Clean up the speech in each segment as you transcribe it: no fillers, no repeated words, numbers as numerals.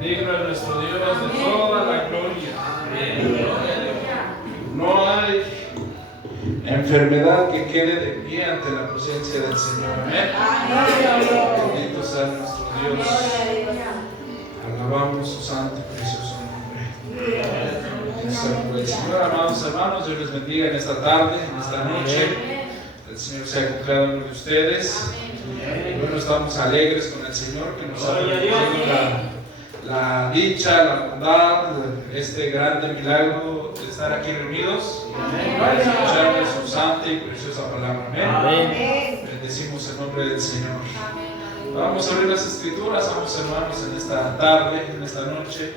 Digno es nuestro Dios de toda la gloria. No hay enfermedad que quede de pie ante la presencia del Señor. Amén. Bendito sea nuestro Dios. Alabamos su santo y precioso nombre. El Señor, amados hermanos, Dios les bendiga en esta tarde, en esta noche. El Señor sea con cada uno de ustedes. Bueno, estamos alegres con el Señor que nos ha permitido la dicha, la bondad, este grande milagro de estar aquí reunidos para escuchar de su santa y preciosa palabra. Amén. Bendecimos el nombre del Señor. Vamos a abrir las escrituras, vamos hermanos, en esta tarde, en esta noche.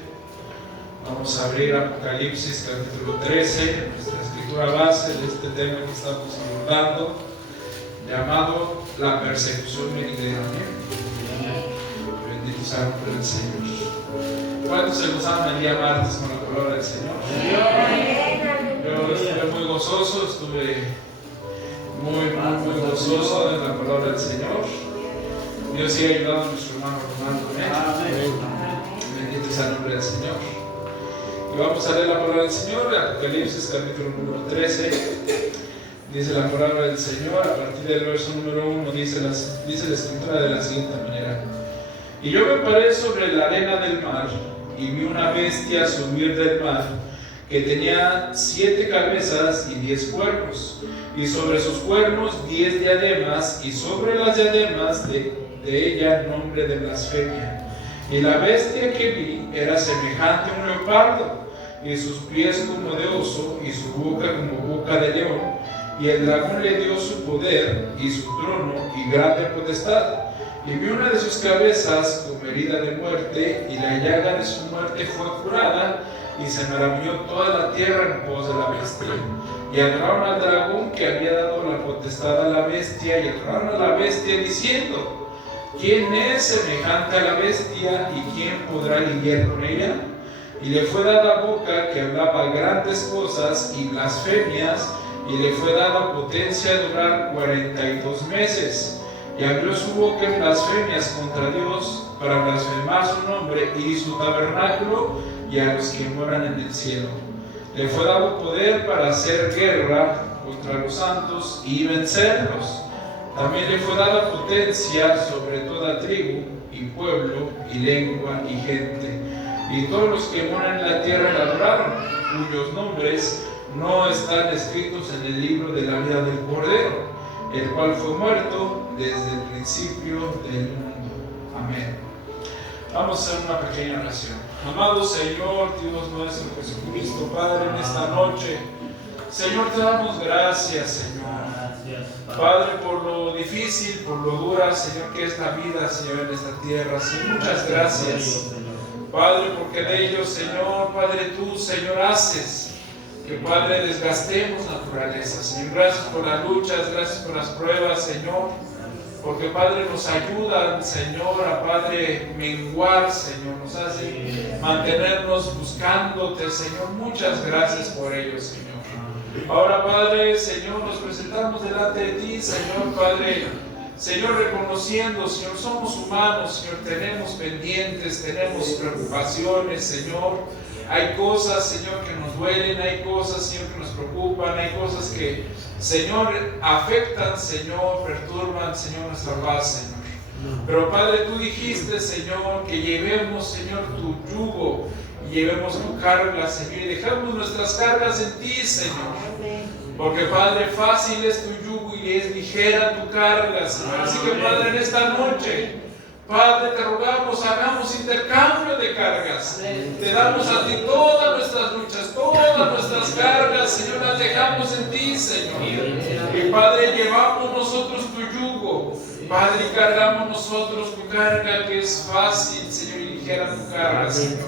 Vamos a abrir Apocalipsis capítulo 13, nuestra escritura base de este tema que estamos abordando, llamado la persecución venidera. Bendito sea el nombre del Señor. ¿Cuántos se gozaron el día martes con la palabra del Señor? Yo estuve muy gozoso, estuve muy gozoso de la palabra del Señor. Dios sigue ayudando a nuestro hermano Romano. Amén. Bendito sea el nombre del Señor. Y vamos a leer la palabra del Señor, Apocalipsis capítulo número 13. Dice la palabra del Señor, a partir del verso número 1, dice la escritura de la siguiente manera. Y yo me paré sobre la arena del mar, y vi una bestia subir del mar, que tenía 7 cabezas y 10 cuernos, y sobre sus cuernos 10 diademas, y sobre las diademas de ella nombre de blasfemia. Y la bestia que vi era semejante a un leopardo, y sus pies como de oso, y su boca como boca de león, y el dragón le dio su poder, y su trono, y grande potestad. Y vi una de sus cabezas como herida de muerte, y la llaga de su muerte fue curada, y se maravilló toda la tierra en pos de la bestia. Y adoraron al dragón que había dado la potestad a la bestia, y adoraron a la bestia diciendo: ¿quién es semejante a la bestia, y quién podrá lidiar con ella? Y le fue dada boca que hablaba grandes cosas y blasfemias, y le fue dada potencia de durar 42 meses. Y abrió su boca en blasfemias contra Dios, para blasfemar su nombre y su tabernáculo, y a los que moran en el cielo. Le fue dado poder para hacer guerra contra los santos y vencerlos. También le fue dada potencia sobre toda tribu, y pueblo, y lengua, y gente. Y todos los que moran en la tierra le adoraron, cuyos nombres no están escritos en el libro de la vida del Cordero, el cual fue muerto desde el principio del mundo. Amén. Vamos a hacer una pequeña oración. Amado Señor, Dios nuestro Jesucristo, Padre, en esta noche, Señor, te damos gracias, Señor. Padre, por lo difícil, por lo dura, Señor, que es la vida, Señor, en esta tierra. Señor, muchas gracias, Padre, porque de ello, Señor, Padre, tú, Señor, haces que, Padre, desgastemos naturaleza. Señor, gracias por las luchas, gracias por las pruebas, Señor, porque, Padre, nos ayudan, Señor, a, Padre, menguar, Señor, nos hace mantenernos buscándote, Señor. Muchas gracias por ello, Señor. Ahora, Padre, Señor, nos presentamos delante de ti, Señor, Padre, Señor, reconociendo, Señor, somos humanos, Señor, tenemos pendientes, tenemos preocupaciones, Señor. Hay cosas, Señor, que nos duelen, hay cosas, Señor, que nos preocupan, hay cosas que, Señor, afectan, Señor, perturban, Señor, nuestra paz, Señor. Pero, Padre, tú dijiste, Señor, que llevemos, Señor, tu yugo y llevemos tu carga, Señor, y dejemos nuestras cargas en ti, Señor. Porque, Padre, fácil es tu yugo y es ligera tu carga, Señor. Así que, Padre, en esta noche, Padre, te rogamos, hagamos intercambio de cargas. Te damos a ti todas nuestras luchas, todas nuestras cargas, Señor, las dejamos en ti, Señor. Y, Padre, llevamos nosotros tu yugo, Padre, y cargamos nosotros tu carga, que es fácil, Señor, y ligera tu carga, Señor.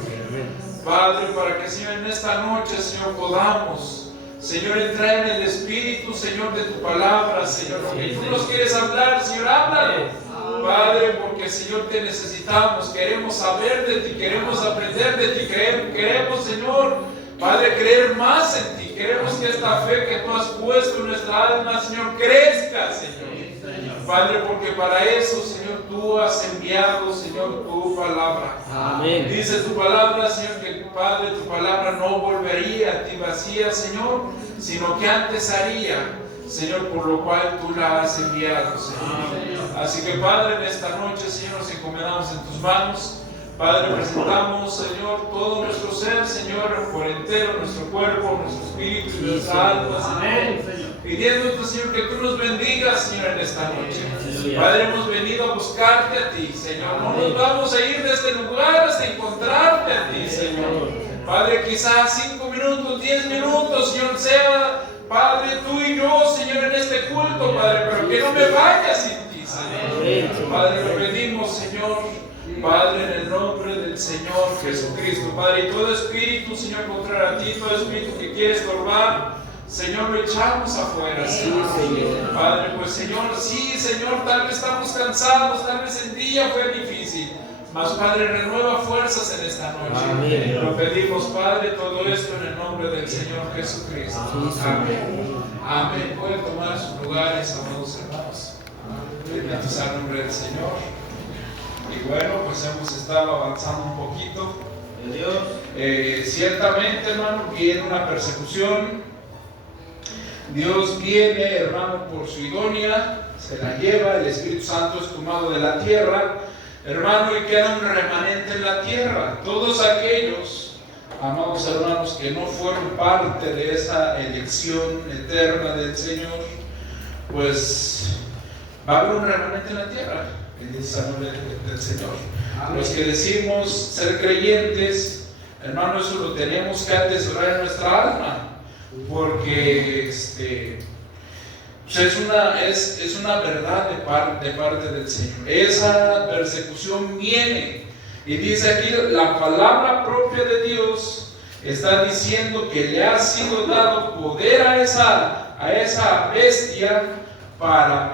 Padre, para que, Señor, en esta noche, Señor, podamos, Señor, entrar en el espíritu, Señor, de tu palabra, Señor, porque tú nos quieres hablar, Señor, háblalo. Padre, porque, Señor, te necesitamos, queremos saber de ti, queremos aprender de ti, queremos, Señor, Padre, creer más en ti, queremos que esta fe que tú has puesto en nuestra alma, Señor, crezca, Señor. Padre, porque para eso, Señor, tú has enviado, Señor, tu palabra. Amén. Dice tu palabra, Señor, que Padre, tu palabra no volvería a ti vacía, Señor, sino que antes haría, Señor, por lo cual tú la has enviado, Señor. Así que, Padre, en esta noche, Señor, nos encomendamos en tus manos. Padre, presentamos, Señor, todo nuestro ser, Señor, por entero, nuestro cuerpo, nuestro espíritu y nuestra alma, Señor. Pidiéndote, Señor, que tú nos bendigas, Señor, en esta noche. Padre, hemos venido a buscarte a ti, Señor. No nos vamos a ir de este lugar hasta encontrarte a ti, Señor. Padre, quizás 5 minutos, 10 minutos, Señor, sea, Padre, tú y yo, Señor, en este culto, Padre, pero que no me vaya sin ti, Señor. Padre, lo pedimos, Señor. Padre, en el nombre del Señor Jesucristo, Padre, y todo espíritu, Señor, contrario a ti, todo espíritu que quiere estorbar, Señor, lo echamos afuera, Señor. Padre, pues Señor, sí, Señor, tal vez estamos cansados, tal vez el día fue difícil, mas Padre, renueva fuerzas en esta noche. Amén. Lo pedimos, Padre, todo esto en el nombre del Señor Jesucristo. Amén. Amén. Pueden tomar sus lugares, amados hermanos. Bendito sea el nombre del Señor. Y bueno, pues hemos estado avanzando un poquito. Ciertamente, hermano, viene una persecución. Dios viene, hermano, por su idónea, se la lleva, el Espíritu Santo es tomado de la tierra, hermano, y queda un remanente en la tierra. Todos aquellos, amados hermanos, que no fueron parte de esa elección eterna del Señor, pues va a haber un remanente en la tierra. Bendito sea el nombre del Señor. Los que decimos ser creyentes, hermano, eso lo tenemos que atesorar en nuestra alma, porque es una verdad de parte del Señor. Esa persecución viene, y dice aquí la palabra propia de Dios está diciendo que le ha sido dado poder a esa bestia para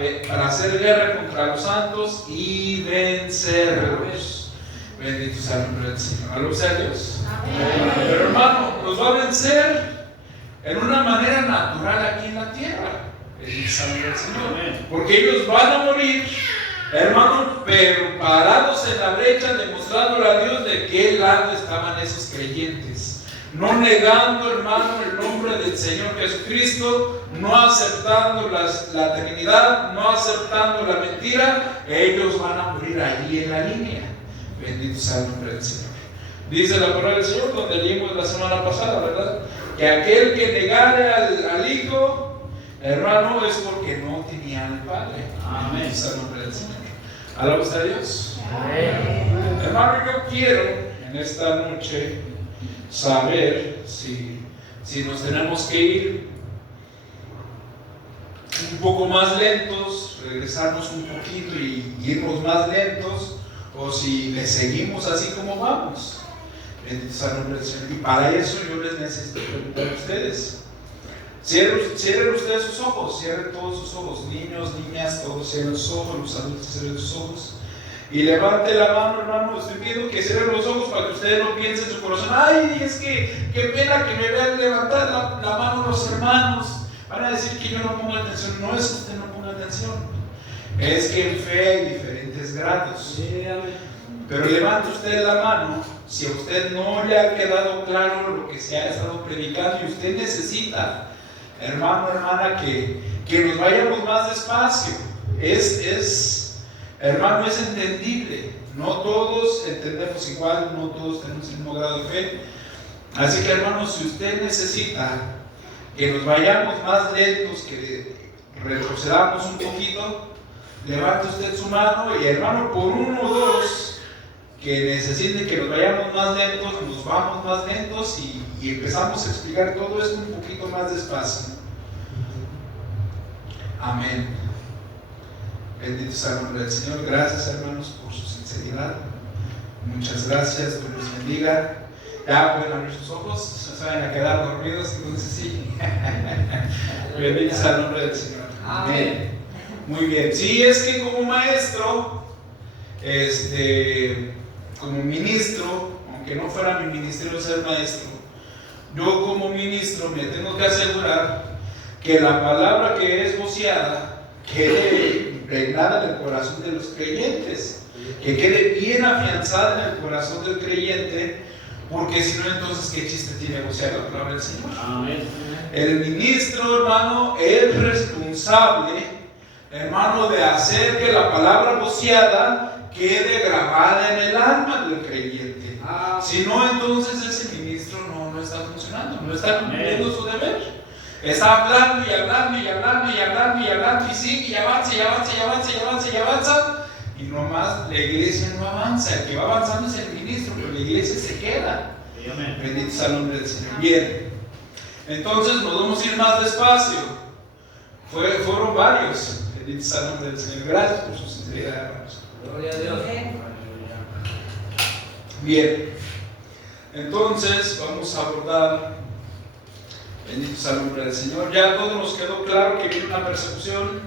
hacer guerra contra los santos y vencerlos. Bendito sea el nombre del Señor. Alabado sea Dios. Amén. Pero hermano, los va a vencer en una manera natural aquí en la tierra. Bendito sea el nombre del Señor. Porque ellos van a morir, hermano, pero parados en la brecha, demostrándole a Dios de qué lado estaban esos creyentes. No negando, hermano, el nombre del Señor Jesucristo, no aceptando la Trinidad, no aceptando la mentira, ellos van a morir allí en la línea. Bendito sea el nombre del Señor. Dice la palabra del Señor, donde leímos la semana pasada, ¿verdad? Que aquel que negare al Hijo, hermano, es porque no tenía al Padre. Amén. Bendito sea el nombre del Señor. Alabado sea Dios. Amén. Hermano, yo quiero en esta noche saber si nos tenemos que ir un poco más lentos, regresarnos un poquito y irnos más lentos, o si le seguimos así como vamos. Bendito sea el nombre del Señor. Y para eso yo les necesito preguntar a ustedes. Cierren ustedes sus ojos, cierren todos sus ojos, niños, niñas, todos cierren sus ojos, los adultos cierren sus ojos. Y levante la mano, hermano. Estoy pidiendo que cierren los ojos para que ustedes no piensen en su corazón: ay, es que qué pena que me vean levantar la mano los hermanos. Van a decir que yo no pongo atención. No es que usted no ponga atención, es que en fe hay diferentes grados. Pero levante usted la mano si a usted no le ha quedado claro lo que se ha estado predicando y usted necesita, hermano, hermana, que nos vayamos más despacio. Hermano, es entendible. No todos entendemos igual, no todos tenemos el mismo grado de fe. Así que, hermano, si usted necesita que nos vayamos más lentos, que retrocedamos un poquito, levante usted su mano y, hermano, por uno o dos que necesiten que nos vayamos más lentos, nos vamos más lentos y empezamos a explicar todo esto un poquito más despacio. Amén. Bendito sea el nombre del Señor. Gracias, hermanos, por su sinceridad. Muchas gracias. Dios los bendiga. Ya pueden abrir sus ojos. No se vayan a quedar dormidos. Entonces sí. Bendito sea el nombre del Señor. Amén. Muy bien. Sí, es que como maestro, como ministro, aunque no fuera mi ministerio ser maestro, yo como ministro me tengo que asegurar que la palabra que es voceada quede impregnada en el corazón de los creyentes, que quede bien afianzada en el corazón del creyente, porque si no, entonces ¿qué chiste tiene negociar la palabra del Señor? Amén. El ministro, hermano, es responsable, hermano, de hacer que la palabra voceada quede grabada en el alma del creyente. Si no, entonces ese ministro no está funcionando, no está cumpliendo su deber. Está hablando y hablando y hablando y hablando y hablando y sigue y avanza y avanza y avanza y avanza y avanza, y nomás la iglesia no avanza. El que va avanzando es el ministro, pero la iglesia se queda. Amén. Bendito sea el nombre del Señor. Bien, entonces nos vamos a ir más despacio. Fueron varios. Bendito sea el nombre del Señor. Gracias por su sinceridad, hermanos. Gloria a Dios. Bien, entonces vamos a abordar, bendito sea el nombre del Señor. Ya todo nos quedó claro que viene una persecución.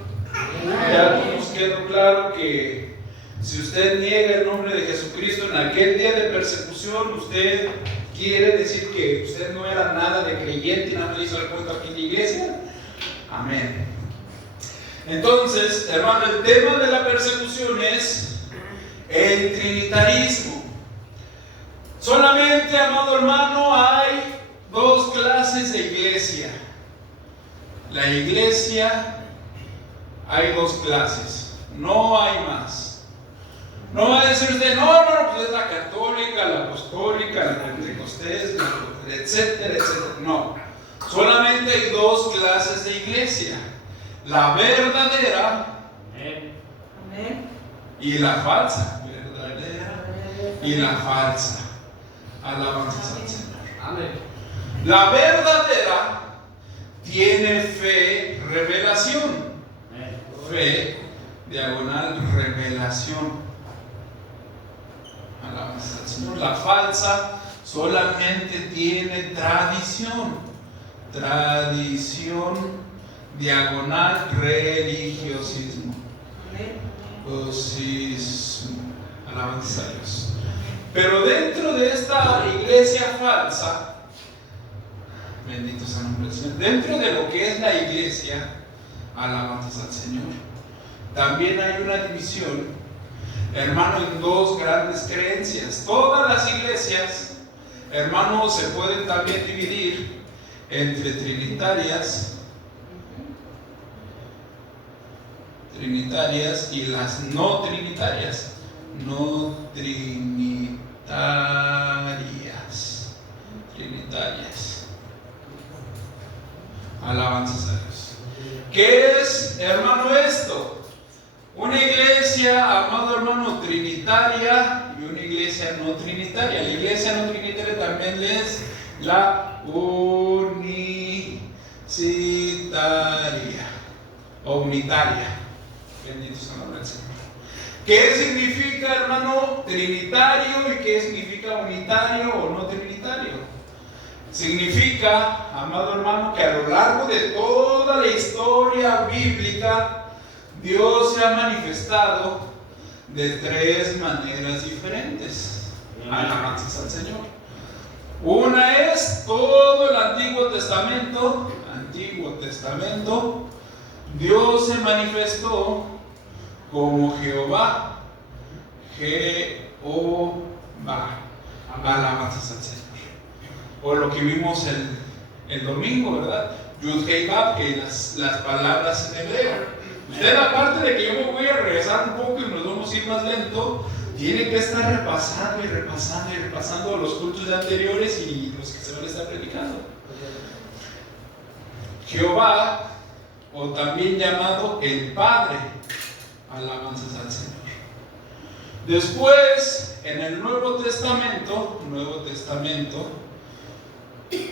Ya todo nos quedó claro que si usted niega el nombre de Jesucristo en aquel día de persecución, usted quiere decir que usted no era nada de creyente y nada le hizo el cuento aquí en la iglesia. Amén. Entonces, hermano, el tema de la persecución es el trinitarismo. Solamente, amado hermano, hay dos clases de iglesia. La iglesia, hay dos clases, no hay más. No va a decir usted, no, pues es la católica, la apostólica, la pentecostés, etcétera, etcétera. No, solamente hay dos clases de iglesia: la verdadera y la falsa. Verdadera y la falsa. Alabanzas al Señor. Amén. La verdadera tiene fe, revelación. Fe, diagonal, revelación. Alabanzas al Señor. La falsa solamente tiene tradición. Tradición, diagonal, religiosismo. Alabanzas a Dios. Pero dentro de esta iglesia falsa, bendito sea el nombre del Señor, dentro de lo que es la iglesia, alabanzas al Señor, también hay una división, hermano, en dos grandes creencias. Todas las iglesias, hermano, se pueden también dividir entre trinitarias y las no trinitarias. No trinitarias. Alabanzas a Dios. ¿Qué es, hermano, esto? Una iglesia, amado hermano, trinitaria y una iglesia no trinitaria. La iglesia no trinitaria también es la unicitaria o unitaria. Bendito sea el nombre del Señor. ¿Qué significa, hermano, trinitario y qué significa unitario o no trinitario? Significa, amado hermano, que a lo largo de toda la historia bíblica, Dios se ha manifestado de tres maneras diferentes. Alabanzas al Señor. Una es todo el Antiguo Testamento. Dios se manifestó como Jehová. Alabanzas al Señor. O lo que vimos el domingo, ¿verdad? Yud Hei Vav, que las palabras en hebreo. Usted, aparte de que yo me voy a regresar un poco y nos vamos a ir más lento, tiene que estar repasando los cultos de anteriores y los que se van a estar predicando. Jehová, o también llamado el Padre. Alabanzas al Señor. Después, en el Nuevo Testamento,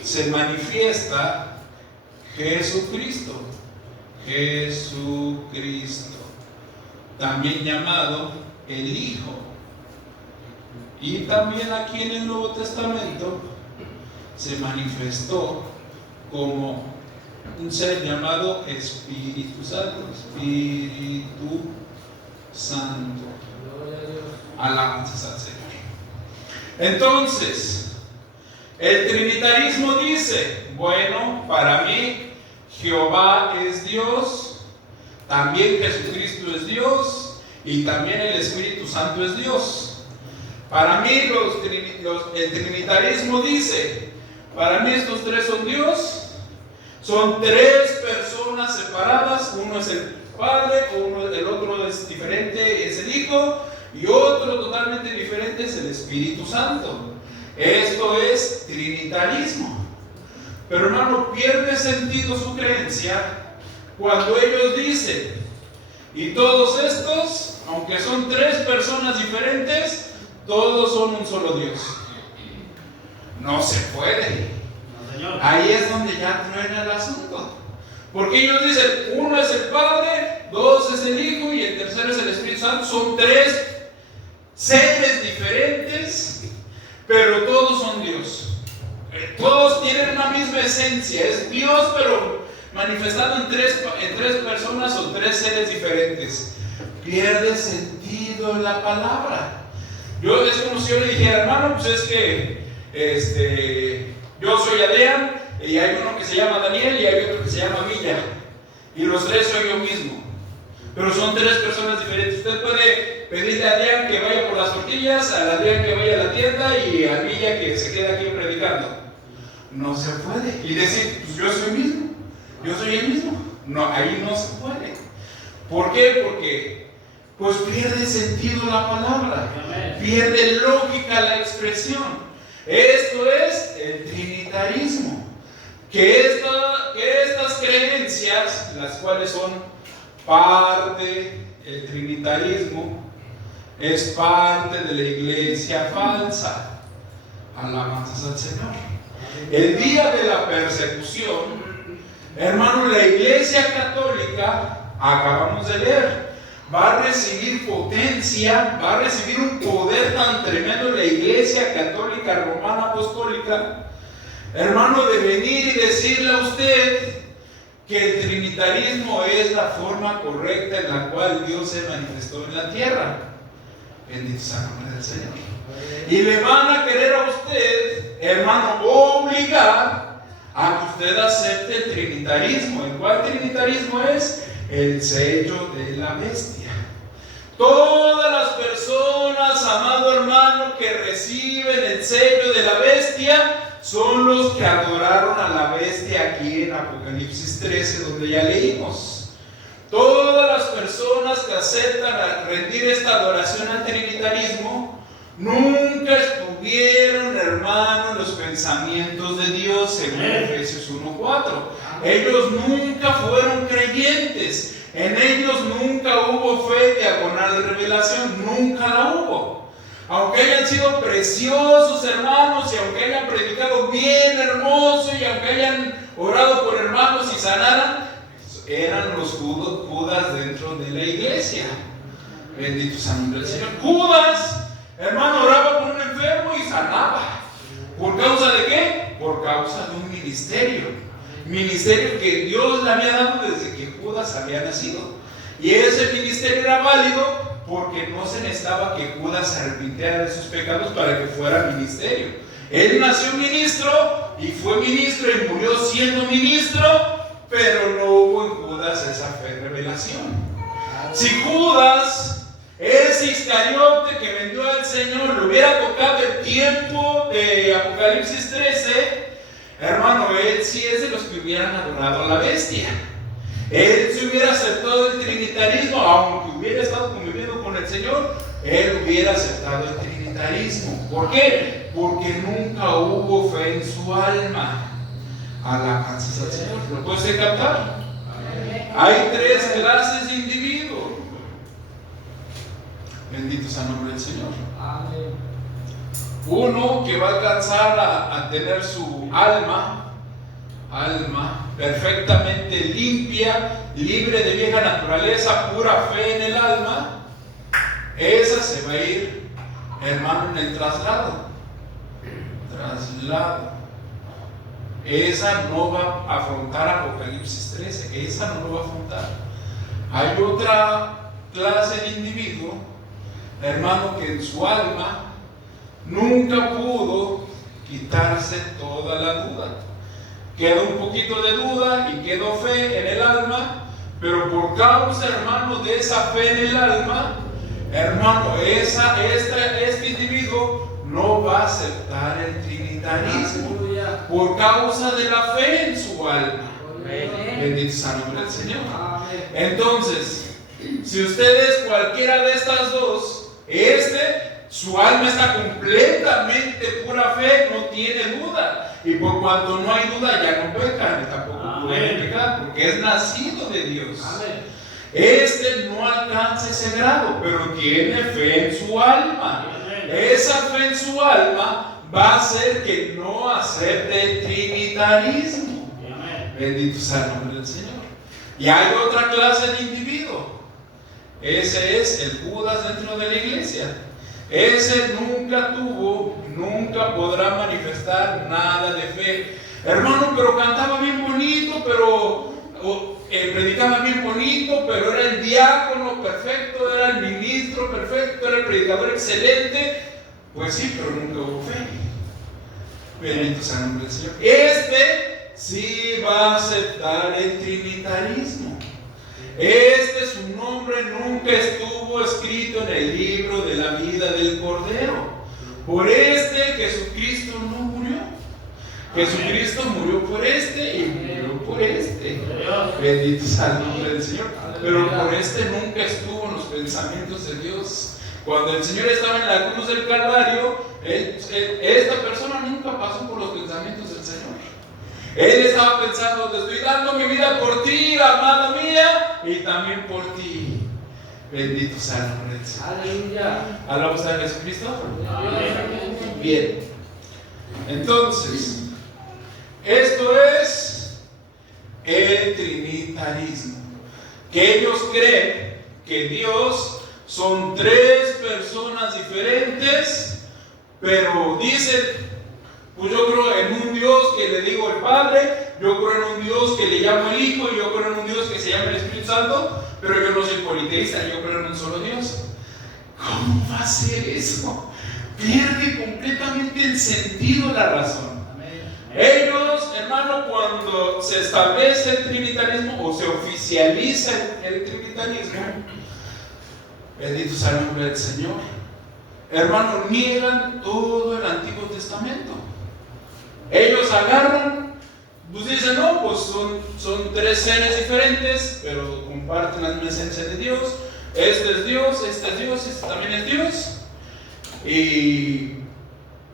se manifiesta Jesucristo, también llamado el Hijo. Y también aquí en el Nuevo Testamento se manifestó como un ser llamado Espíritu Santo. Alabanzas al Señor. Entonces, el trinitarismo dice: bueno, para mí Jehová es Dios, también Jesucristo es Dios y también el Espíritu Santo es Dios. Para mí el trinitarismo dice, para mí estos tres son Dios, son tres personas separadas, uno es el Padre, el otro es diferente, es el Hijo, y otro totalmente diferente es el Espíritu Santo. Esto es trinitarismo. Pero hermano, pierde sentido su creencia cuando ellos dicen, y todos estos, aunque son tres personas diferentes, todos son un solo Dios. No se puede. Ahí es donde ya truena el asunto. Porque ellos dicen, uno es el Padre, dos es el Hijo y el tercero es el Espíritu Santo. Son tres seres diferentes, pero todos son Dios. Todos tienen una misma esencia. Es Dios, pero manifestado en tres personas o tres seres diferentes. Pierde sentido la palabra. Es como si yo le dijera, hermano, pues es que yo soy Adrián, y hay uno que se llama Daniel y hay otro que se llama Milla, y los tres soy yo mismo, pero son tres personas diferentes. Usted puede pedirle a Adrián que vaya por las tortillas, a Adrián que vaya a la tienda y a Milla que se quede aquí predicando. No se puede. Y decir, pues yo soy mismo, yo soy el mismo. No, ahí no se puede. ¿Por qué? Porque pues pierde sentido la palabra, pierde lógica la expresión. Esto es el trinitarismo. Que estas creencias, las cuales son parte, el trinitarismo es parte de la iglesia falsa. Alabanzas al Señor. El día de la persecución, hermano, la iglesia católica, acabamos de leer, va a recibir potencia, va a recibir un poder tan tremendo la iglesia católica romana apostólica, hermano, de venir y decirle a usted que el trinitarismo es la forma correcta en la cual Dios se manifestó en la tierra. Bendito sea el nombre del Señor. Y le van a querer a usted, hermano, obligar a que usted acepte el trinitarismo. ¿El cuál trinitarismo es? El sello de la bestia. Todas las personas, amado hermano, que reciben el sello de la bestia son los que adoraron a la bestia aquí en Apocalipsis 13, donde ya leímos. Todas las personas que aceptan a rendir esta adoración al trinitarismo nunca estuvieron, hermano, en los pensamientos de Dios, según Efesios 1:4. Ellos nunca fueron creyentes. En ellos nunca hubo fe diagonal de revelación, nunca la hubo. Aunque hayan sido preciosos hermanos, y aunque hayan predicado bien hermoso, y aunque hayan orado por hermanos y sanaran, eran los Judas dentro de la iglesia. Bendito sea el nombre del Señor. Judas, hermano, oraba por un enfermo y sanaba. ¿Por causa de qué? Por causa de un ministerio. Ministerio que Dios le había dado desde que Judas había nacido. Y ese ministerio era válido porque no se necesitaba que Judas se arrepintiera de sus pecados para que fuera ministerio. Él nació ministro y fue ministro y murió siendo ministro, pero no hubo en Judas esa fe de revelación. Si Judas, ese Iscariote que vendió al Señor, le hubiera tocado el tiempo de Apocalipsis 13, hermano, él sí es de los que hubieran adorado a la bestia. Él si hubiera aceptado el trinitarismo, aunque hubiera estado conviviendo con el Señor, él hubiera aceptado el trinitarismo. ¿Por qué? Porque nunca hubo fe en su alma. Alabanzas al Señor. ¿Lo puedes captar? Hay tres clases de individuos. Bendito sea el nombre del Señor. Uno que va a alcanzar a tener su alma perfectamente limpia, libre de vieja naturaleza, pura fe en el alma. Esa se va a ir, hermano, en el traslado. Esa no va a afrontar Apocalipsis 13, esa no lo va a afrontar. Hay otra clase de individuo, hermano, que en su alma nunca pudo quitarse toda la duda. Quedó un poquito de duda y quedó fe en el alma, Pero por causa, hermano, de esa fe en el alma, hermano, este individuo no va a aceptar el trinitarismo por causa de la fe en su alma. Bendito sea el nombre del Señor. Entonces, si ustedes cualquiera de estas dos, su alma está completamente pura fe, no tiene duda. Y por cuanto no hay duda, ya no pecan, tampoco puede pecar, porque es nacido de Dios. No alcanza ese grado, pero tiene fe en su alma. Esa fe en su alma va a hacer que no acepte el trinitarismo. Bendito sea el nombre del Señor. Y hay otra clase de individuo. Ese es el Judas dentro de la iglesia. Ese nunca podrá manifestar nada de fe. Hermano, pero cantaba bien bonito, predicaba bien bonito, pero era el diácono perfecto, era el ministro perfecto, era el predicador excelente. Pues sí, pero nunca hubo fe. Bendito sea el nombre del Señor. Sí va a aceptar el trinitarismo. Su nombre nunca estuvo escrito en el libro de la vida del Cordero. Por Jesucristo no murió. Jesucristo murió por y murió por Bendito sea el nombre del Señor. Pero por nunca estuvo en los pensamientos de Dios. Cuando el Señor estaba en la cruz del Calvario, esta persona nunca pasó por los pensamientos del Señor. Él estaba pensando: te estoy dando mi vida por ti, amada mía, y también por ti. Bendito sea el nombre del Señor. Aleluya. ¿Alabamos a Jesucristo? Amén. Bien. Entonces, esto es el trinitarismo. Que ellos creen que Dios son tres personas diferentes, pero dicen: pues yo creo en un Dios que le digo el Padre, yo creo en un Dios que le llamo el Hijo, y yo creo en un Dios que se llama el Espíritu Santo, pero yo no soy politeísta, yo creo en un solo Dios. ¿Cómo va a ser eso? Pierde completamente el sentido la razón. Ellos, hermano, cuando se establece el trinitarismo o se oficializa el trinitarismo, bendito sea el nombre del Señor, hermano, niegan todo el Antiguo Testamento. Ellos agarran, pues dicen: no, pues son tres seres diferentes, pero comparten la misma esencia de Dios. Este es Dios, este también es Dios. Y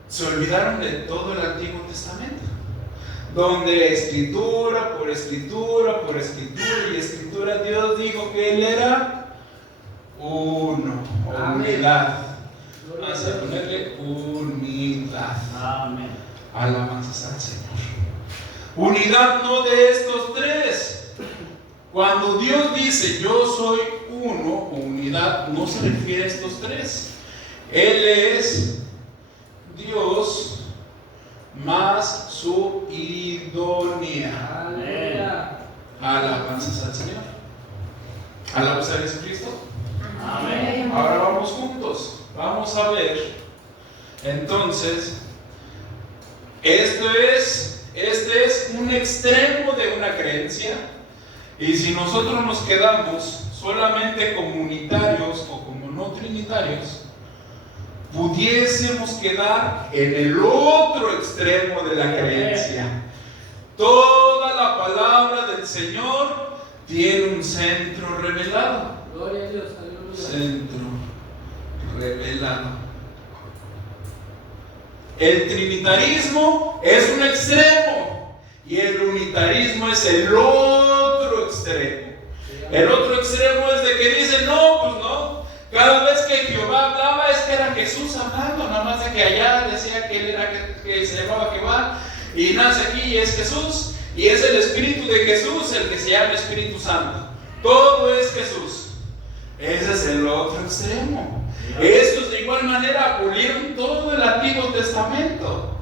se olvidaron de todo el Antiguo Testamento, donde escritura por escritura por escritura y escritura, Dios dijo que Él era uno, unidad. Vamos a ponerle unidad. Amén. Alabanzas al Señor. Unidad no de estos tres. Cuando Dios dice yo soy uno o unidad, no se refiere a estos tres. Él es Dios más su idónea. Alabanzas al Señor. Alabanzas a Jesucristo. Amén. Ahora vamos juntos. Vamos a ver. Entonces, este es un extremo de una creencia. Y si nosotros nos quedamos solamente comunitarios o como no trinitarios, pudiésemos quedar en el otro extremo de la creencia. Toda la palabra del Señor tiene un centro revelado. Gloria a Dios, aleluya. Centro revelado. El trinitarismo es un extremo y el unitarismo es el otro extremo. El otro extremo es de que dicen: no, pues no. Cada vez que Jehová hablaba es que era Jesús hablando, nada más de que allá decía que él era que se llamaba Jehová, y nace aquí y es Jesús, y es el Espíritu de Jesús el que se llama Espíritu Santo. Todo es Jesús. Ese es el otro extremo. Estos de igual manera abolieron todo el Antiguo Testamento.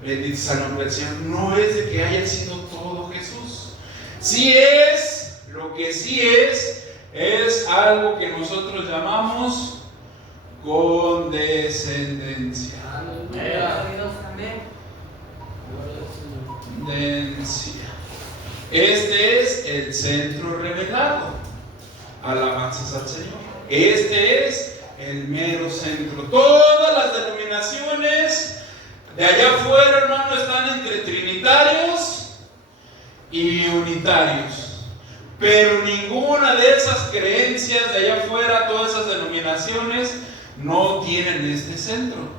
Bendito sea el nombre del Señor. No es de que haya sido todo Jesús. Sí es, lo que sí es algo que nosotros llamamos condescendencia. Condescendencia. Este es el centro revelado. Alabanzas al Señor. Este es el mero centro. Todas las denominaciones de allá afuera, hermano, están entre trinitarios y unitarios. Pero ninguna de esas creencias de allá afuera, todas esas denominaciones, no tienen este centro.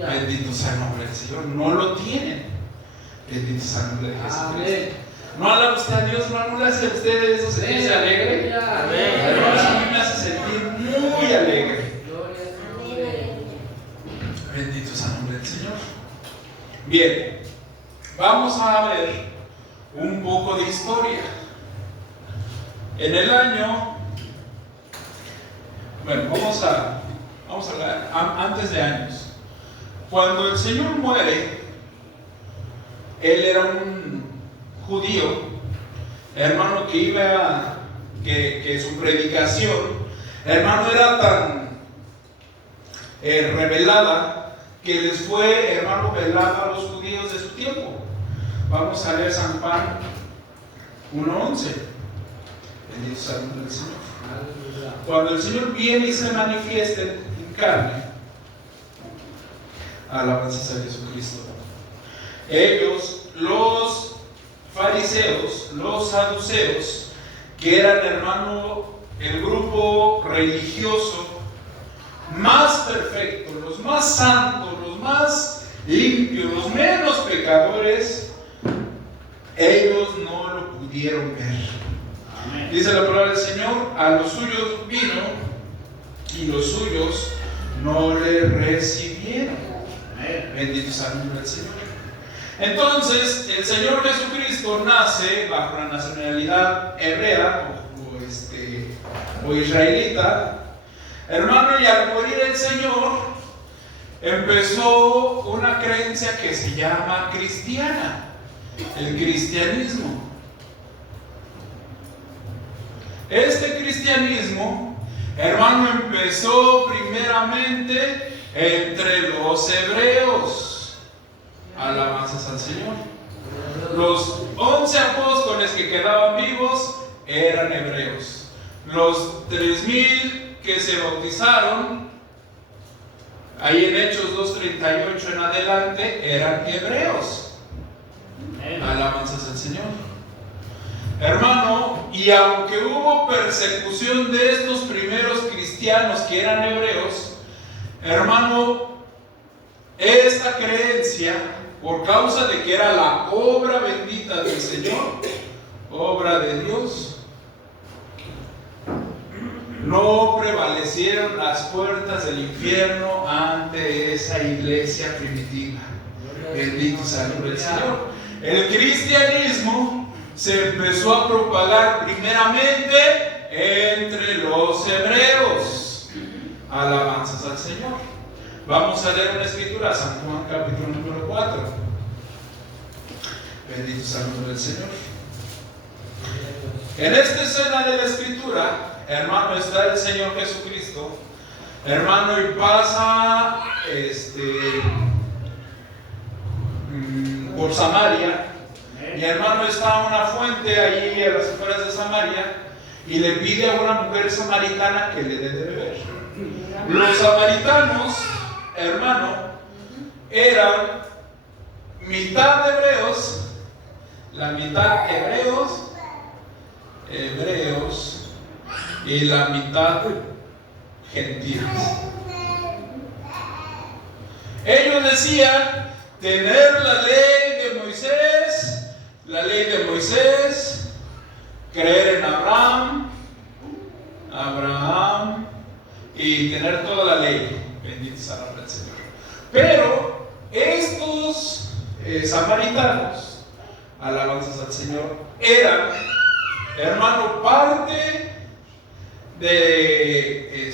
Bendito sea el nombre del Señor. No lo tienen. Bendito sea el nombre de Jesucristo. ¿No alaba usted a Dios, hermano? ¿No le hace a usted eso sentirse alegre? Hermano, a mí me hace sentir muy alegre. Bendito sea el nombre del Señor. Bien, vamos a ver un poco de historia. En el año, bueno, vamos a hablar antes de años. Cuando el Señor muere, Él era un judío, hermano, que su predicación, hermano, era tan revelada que les fue, hermano, velada a los judíos de su tiempo. Vamos a leer San Juan 1:11. Bendito sea el nombre del Señor. Cuando el Señor viene y se manifiesta en carne, alabanzas a Jesucristo, ellos, los fariseos, los saduceos, que eran, hermano, el grupo religioso más perfecto, los más santos, los más limpios, los menos pecadores, ellos no lo pudieron ver. Amén. Dice la palabra del Señor: a los suyos vino y los suyos no le recibieron. Amén. Bendito sea el nombre del Señor. Entonces, el Señor Jesucristo nace bajo la nacionalidad hebrea o israelita, hermano, y al morir el Señor, empezó una creencia que se llama cristiana, el cristianismo. Este cristianismo, hermano, empezó primeramente entre los hebreos. Alabanzas al Señor. Los 11 apóstoles que quedaban vivos eran hebreos. Los 3000 que se bautizaron, ahí en Hechos 2:38 en adelante, eran hebreos. Alabanzas al Señor. Hermano, y aunque hubo persecución de estos primeros cristianos que eran hebreos, hermano, esta creencia, por causa de que era la obra bendita del Señor, obra de Dios, no prevalecieron las puertas del infierno ante esa iglesia primitiva. Bendito sea el nombre del Señor. El cristianismo se empezó a propagar primeramente entre los hebreos. Alabanzas al Señor. Vamos a leer una escritura, San Juan capítulo número 4. Bendito sea el nombre del Señor. En esta escena de la escritura, hermano, está el Señor Jesucristo, hermano, y pasa por Samaria, y hermano, está una fuente allí a las afueras de Samaria, y le pide a una mujer samaritana que le dé de beber. Los samaritanos, hermano, eran mitad hebreos, la mitad hebreos y la mitad gentiles. Ellos decían tener la ley de Moisés, creer en Abraham y tener toda la ley. Bendito sea el nombre del Señor. Pero estos samaritanos, alabanzas al Señor, eran, hermano, parte de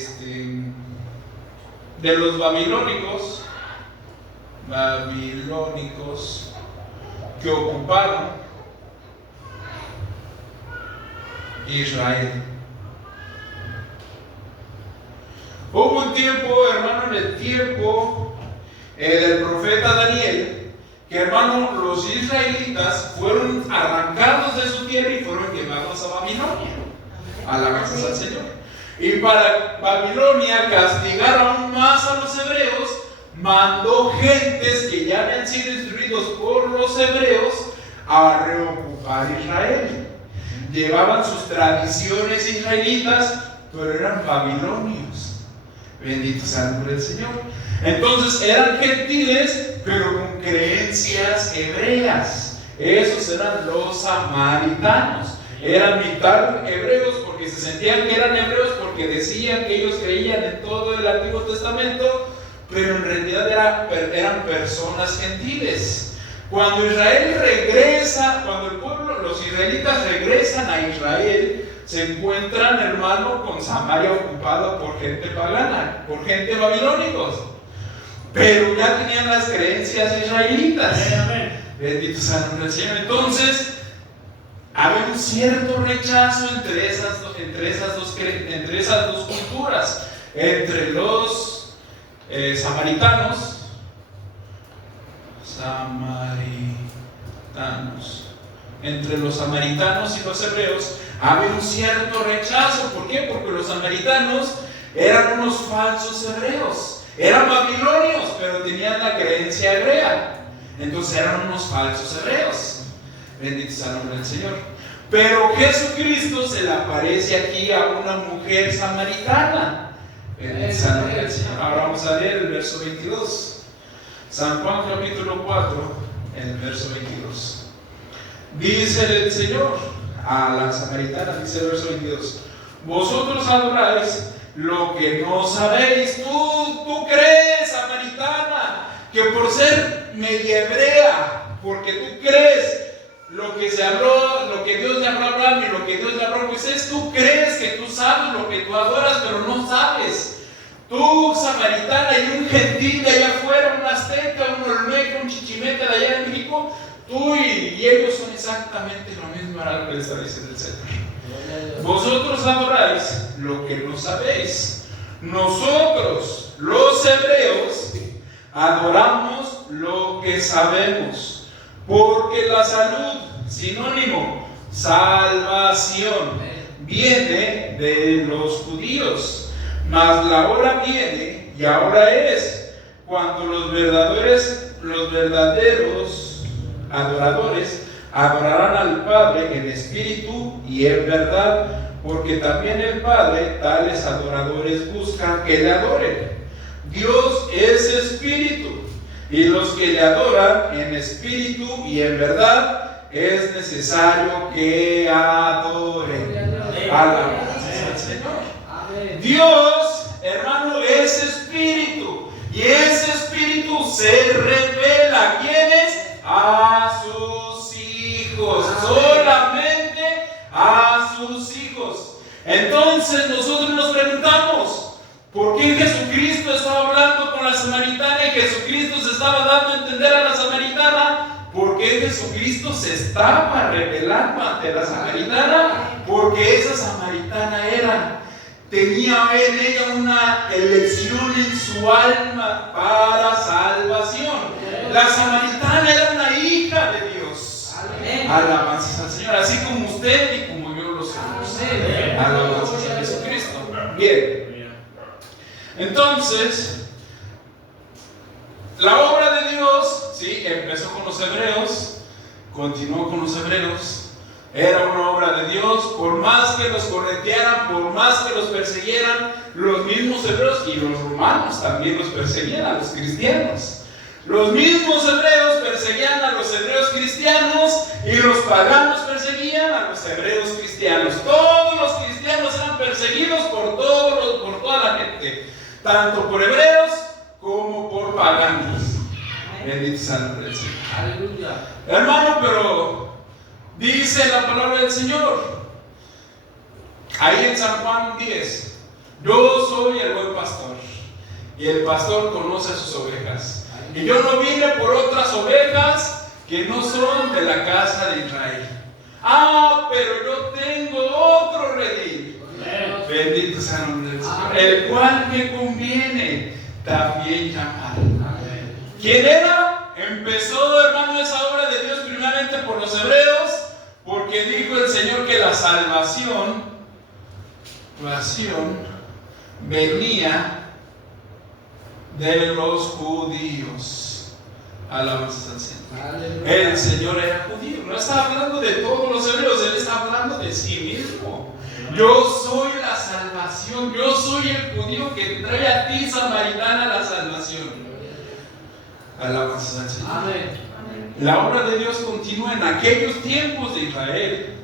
los babilónicos que ocuparon Israel. Hubo un tiempo, hermano, en el tiempo del profeta Daniel, que, hermano, los israelitas fueron arrancados de su tierra y fueron llevados a Babilonia. Alabanzas al Señor. Y para Babilonia castigar aún más a los hebreos, mandó gentes que ya habían sido instruidos por los hebreos a reocupar Israel. Llevaban sus tradiciones israelitas, pero eran babilonios. Bendito sea el nombre del Señor. Entonces eran gentiles, pero con creencias hebreas. Esos eran los samaritanos. Eran mitad hebreos porque se sentían que eran hebreos, porque decían que ellos creían en todo el Antiguo Testamento, pero en realidad eran personas gentiles. Cuando Israel regresa, cuando el pueblo, los israelitas regresan a Israel, se encuentran, hermano, con Samaria ocupada por gente pagana, por gente babilónicos. Pero ya tenían las creencias israelitas. Bendito sea el nombre del Señor. Entonces, había un cierto rechazo entre esas dos culturas, entre los samaritanos, entre los samaritanos y los hebreos, había un cierto rechazo. ¿Por qué? Porque los samaritanos eran unos falsos hebreos, eran babilonios, pero tenían la creencia hebrea. Entonces eran unos falsos hebreos. Bendito sea el nombre del Señor. Pero Jesucristo se le aparece aquí a una mujer samaritana. Bendito sea el nombre del Señor. Ahora vamos a leer el verso 22. San Juan capítulo 4, el verso 22. Dice el Señor a la samaritana, dice el verso 22: vosotros adoráis lo que no sabéis. Tú crees, samaritana, que por ser media hebrea, porque tú crees lo que se habló, lo que Dios le habló a Abraham y lo que Dios le habló a Moisés, tú crees que tú sabes lo que tú adoras, pero no sabes. Tú, samaritana, y un gentil de allá afuera, un azteca, un olmeca, un chichimeca de allá en México, tú y ellos son exactamente lo mismo, era lo que le está diciendo el Señor. Vosotros adoráis lo que no sabéis. Nosotros, los hebreos, adoramos lo que sabemos. Porque la salud, sinónimo, salvación, viene de los judíos. Mas la hora viene, y ahora es, cuando los verdaderos adoradores adorarán al Padre en espíritu y en verdad, porque también el Padre tales adoradores buscan que le adoren. Dios es espíritu, y los que le adoran en espíritu y en verdad es necesario que adoren. Alabanzas al Señor. Dios, hermano, es espíritu, y ese espíritu se revela ¿a quiénes? A sus hijos, solamente a sus hijos. Entonces nosotros nos preguntamos, ¿por qué Jesucristo estaba hablando con la samaritana y Jesucristo se estaba dando a entender a la samaritana? ¿Por qué Jesucristo se estaba revelando ante la samaritana? Porque esa samaritana tenía en ella una elección en su alma para salvación. La samaritana era una hija de Dios. Alabanzas al Señor, así como usted y como yo lo somos. Alabanzas a Jesucristo. Bien. Entonces, la obra de Dios, sí, empezó con los hebreos, continuó con los hebreos. Era una obra de Dios, por más que los corretearan, por más que los persiguieran, los mismos hebreos y los romanos también los perseguían a los cristianos. Los mismos hebreos perseguían a los hebreos cristianos y los paganos perseguían a los hebreos cristianos. Todos los cristianos eran perseguidos por toda la gente, tanto por hebreos como por paganos. Bendito sea el nombre del Señor. Aleluya. Hermano, pero dice la palabra del Señor, ahí en San Juan 10, yo soy el buen pastor, y el pastor conoce a sus ovejas. Y yo no vine por otras ovejas que no son de la casa de Israel. Pero yo tengo otro redil. Bendito sea el nombre del Señor, el cual me conviene también llamar. ¿Quién era? Empezó, hermano, por los hebreos, porque dijo el Señor que la salvación venía de los judíos. Alabanza al Señor. El Señor era judío. No está hablando de todos los hebreos, Él está hablando de sí mismo. Yo soy la salvación. Yo soy el judío que trae a ti, samaritana, la salvación. Alabanza al Señor. Amén. La obra de Dios continúa en aquellos tiempos de Israel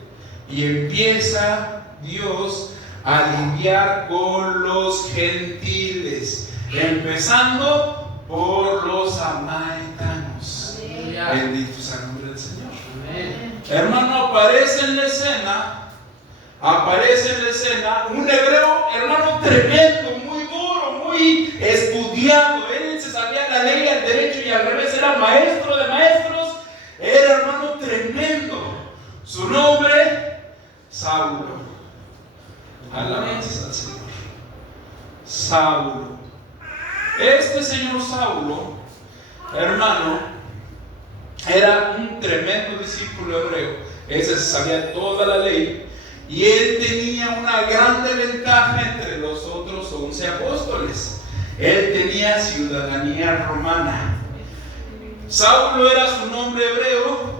y empieza Dios a lidiar con los gentiles, empezando por los samaritanos. Bendito sea el nombre del Señor. Amén. Hermano, aparece en la escena un hebreo, hermano, tremendo, muy duro, muy estudiado. Él se sabía la ley, el derecho y al revés, era maestro de maestros. Era, hermano, tremendo. Su nombre, Saulo. Alabanza al Señor. Saulo. Este señor Saulo, hermano, era un tremendo discípulo hebreo. Ese sabía toda la ley. Y él tenía una grande ventaja entre los otros 11 apóstoles. Él tenía ciudadanía romana. Saulo era su nombre hebreo,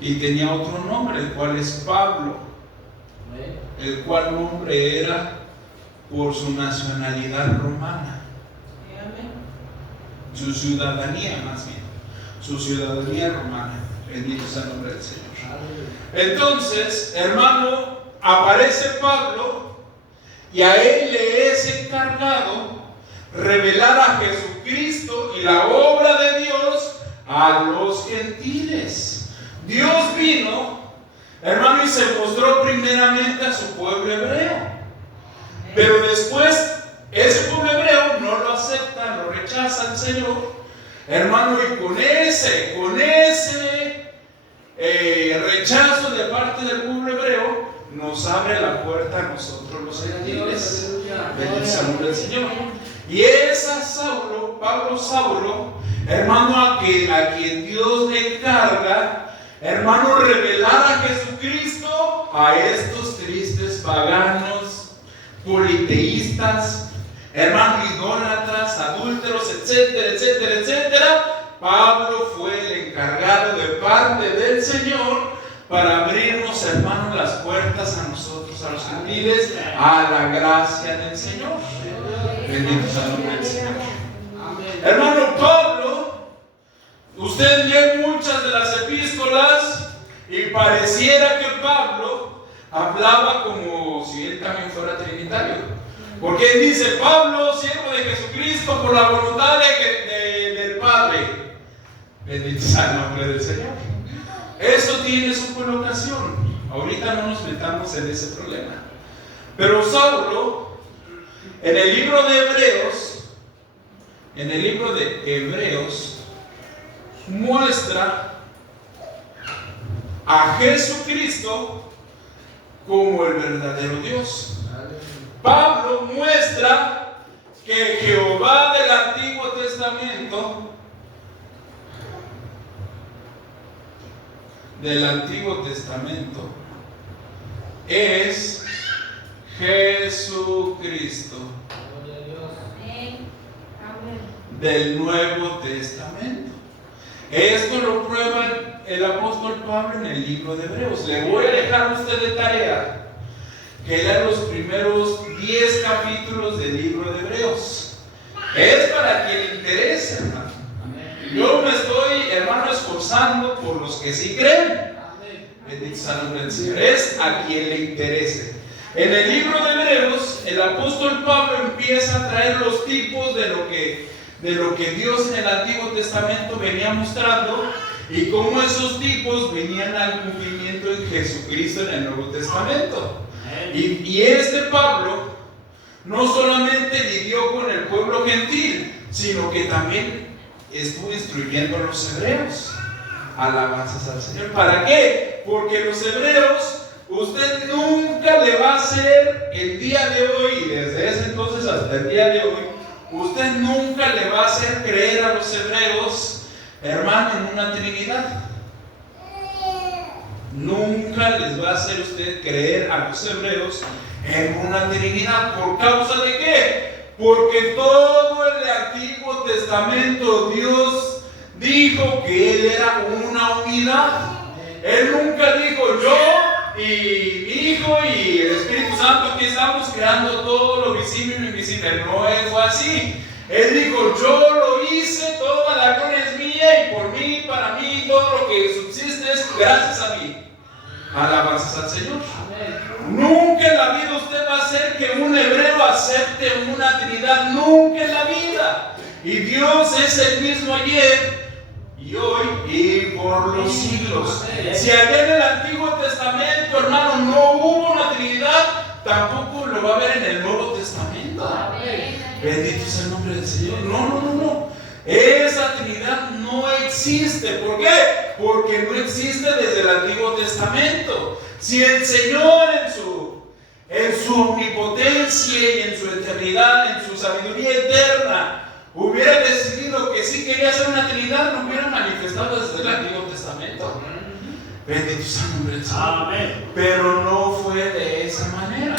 y tenía otro nombre, el cual es Pablo, el cual nombre era por su nacionalidad romana, su ciudadanía más bien, su ciudadanía romana. Bendito sea el nombre del Señor. Entonces, hermano, aparece Pablo y a él le es encargado revelar a Jesucristo y la obra de Dios a los gentiles. Dios vino, hermano, y se mostró primeramente a su pueblo hebreo. Pero después, ese pueblo hebreo no lo acepta, lo rechaza al Señor. Hermano, y con ese rechazo de parte del pueblo hebreo, nos abre la puerta a nosotros los gentiles. Bendito sea el nombre del Señor. Y es a Saulo, Pablo Saulo, hermano, a quien Dios le encarga, hermano, revelar a Jesucristo a estos tristes paganos, politeístas, hermano, idólatras, adúlteros, etcétera, etcétera, etcétera. Pablo fue el encargado de parte del Señor para abrirnos, hermano, las puertas a nosotros, a los gentiles, a la gracia del Señor. Bendito sea el nombre del Señor. Hermano Pablo, usted lee muchas de las epístolas y pareciera que Pablo hablaba como si él también fuera trinitario. Porque él dice: Pablo, siervo de Jesucristo, por la voluntad del Padre. Bendito sea el nombre del Señor. Eso tiene su colocación. Ahorita no nos metamos en ese problema. Pero Saulo, en el libro de Hebreos, muestra a Jesucristo como el verdadero Dios. Pablo muestra que Jehová del Antiguo Testamento es Jesucristo del Nuevo Testamento. Esto lo prueba el apóstol Pablo en el libro de Hebreos. Le voy a dejar a usted de tarea que lea los primeros 10 capítulos del libro de Hebreos. Es para quien le interese, hermano. Yo me estoy, hermano, esforzando por los que sí creen. Bendito sea el nombre del Señor. Es a quien le interese. En el libro de Hebreos, el apóstol Pablo empieza a traer los tipos de lo que Dios en el Antiguo Testamento venía mostrando y cómo esos tipos venían al cumplimiento en Jesucristo en el Nuevo Testamento. Y este Pablo no solamente lidió con el pueblo gentil, sino que también estuvo instruyendo a los hebreos. Alabanzas al Señor. ¿Para qué? Porque los hebreos, usted nunca le va a hacer el día de hoy, y desde ese entonces hasta el día de hoy, usted nunca le va a hacer creer a los hebreos, hermano, en una Trinidad. Nunca les va a hacer usted creer a los hebreos en una Trinidad. ¿Por causa de qué? Porque todo el Antiguo Testamento Dios dijo que Él era una unidad. Él nunca dijo yo y mi Hijo y el Espíritu Santo, aquí estamos creando todo lo visible y lo invisible. No fue así. Él dijo, yo lo hice, toda la gloria es mía y por mí, para mí, todo lo que subsiste es gracias a mí. Alabanzas al Señor. Nunca en la vida usted va a hacer que un hebreo acepte una Trinidad. Nunca en la vida. Y Dios es el mismo ayer y hoy y por los siglos. Si allá en el Antiguo Testamento, hermano, no hubo una Trinidad, tampoco lo va a ver en el Nuevo Testamento. Bendito sea el nombre del Señor. No. Esa Trinidad no existe. ¿Por qué? Porque no existe desde el Antiguo Testamento. Si el Señor en su omnipotencia y en su eternidad, en su sabiduría eterna, hubiera decidido que sí quería hacer una Trinidad, lo hubiera manifestado desde el Antiguo Testamento. Bendito sea el nombre del Señor. Amén. Pero no fue de esa manera.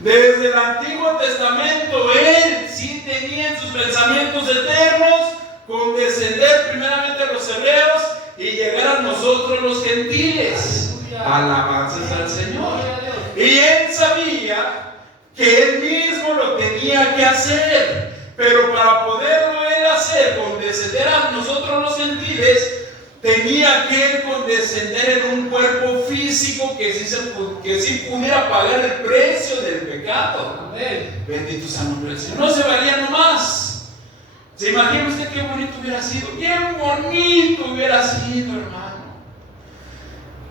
Desde el Antiguo Testamento, Él sí tenía en sus pensamientos eternos condescender primeramente a los hebreos y llegar a nosotros los gentiles. Alabanzas al Señor. Y Él sabía que Él mismo lo tenía que hacer, pero para poderlo Él hacer, condescender a nosotros los gentiles, tenía que Él condescender en un cuerpo físico que sí pudiera pagar el precio del pecado. Amén. Bendito sea el nombre del Señor. No se valía nomás. ¿Se imagina usted qué bonito hubiera sido? ¡Qué bonito hubiera sido, hermano!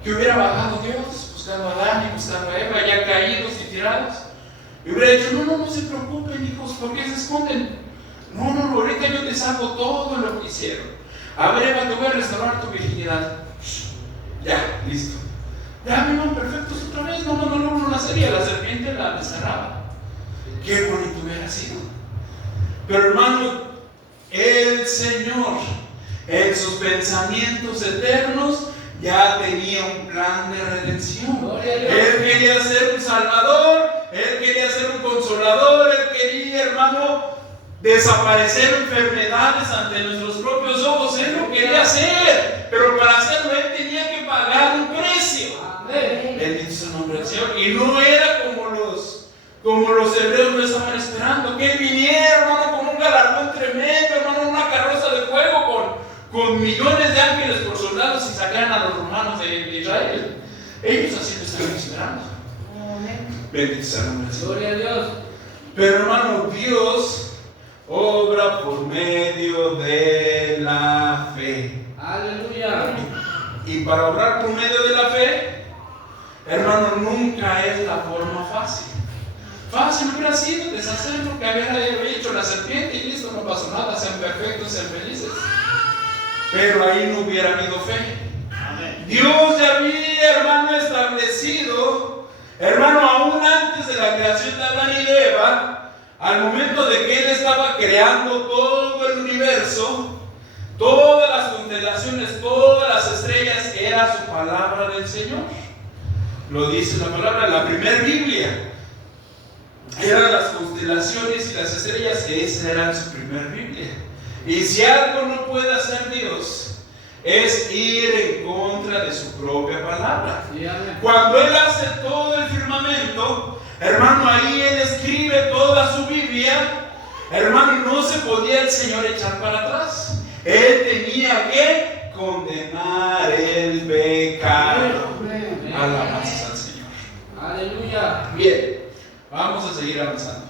Que hubiera bajado Dios, buscando a Adán y buscando a Eva, ya caídos y tirados. Y hubiera dicho, no se preocupen, hijos, ¿por qué se esconden? No, ahorita yo te salvo todo lo que hicieron. A ver, Eva, te voy a restaurar tu virginidad. Ya, listo. Ya, mi hermano, perfectos otra vez. No la sería, la serpiente la descerraba. Qué bonito hubiera sido. Pero, hermano, el Señor, en sus pensamientos eternos, ya tenía un plan de redención. Él quería ser un salvador, Él quería ser un consolador, Él quería, hermano, desaparecer enfermedades ante nuestros propios ojos. Él lo quería hacer, pero para hacerlo Él tenía que pagar un precio. Amén. Bendito sea el nombre del Señor. Y no era como los hebreos lo estaban esperando, que Él viniera, hermano, con un galardón tremendo, hermano, una carroza de fuego con millones de ángeles por soldados y sacaran a los romanos de Israel. Ellos así lo estaban esperando. Amén. Bendito sea el nombre del Señor. Gloria a Dios. Pero, hermano, Dios obra por medio de la fe. Aleluya. Y para obrar por medio de la fe, hermano, nunca es la forma fácil. Fácil hubiera sido deshacer lo que había hecho la serpiente y listo, no pasó nada, sean perfectos, sean felices. Pero ahí no hubiera habido fe. Amén. Dios ya había, hermano, establecido, hermano, aún antes de la creación de Adán y de Eva, al momento de que Él estaba creando todo el universo, todas las constelaciones, todas las estrellas, era su palabra del Señor. Lo dice la palabra, la primera Biblia. Eran las constelaciones y las estrellas, esa era su primer Biblia. Y si algo no puede hacer Dios, es ir en contra de su propia palabra. Cuando Él hace todo el firmamento, hermano, ahí Él escribe toda su Biblia, hermano, no se podía el Señor echar para atrás. Él tenía que condenar el pecado. Alabanzas al Señor. Aleluya. Bien. Vamos a seguir avanzando.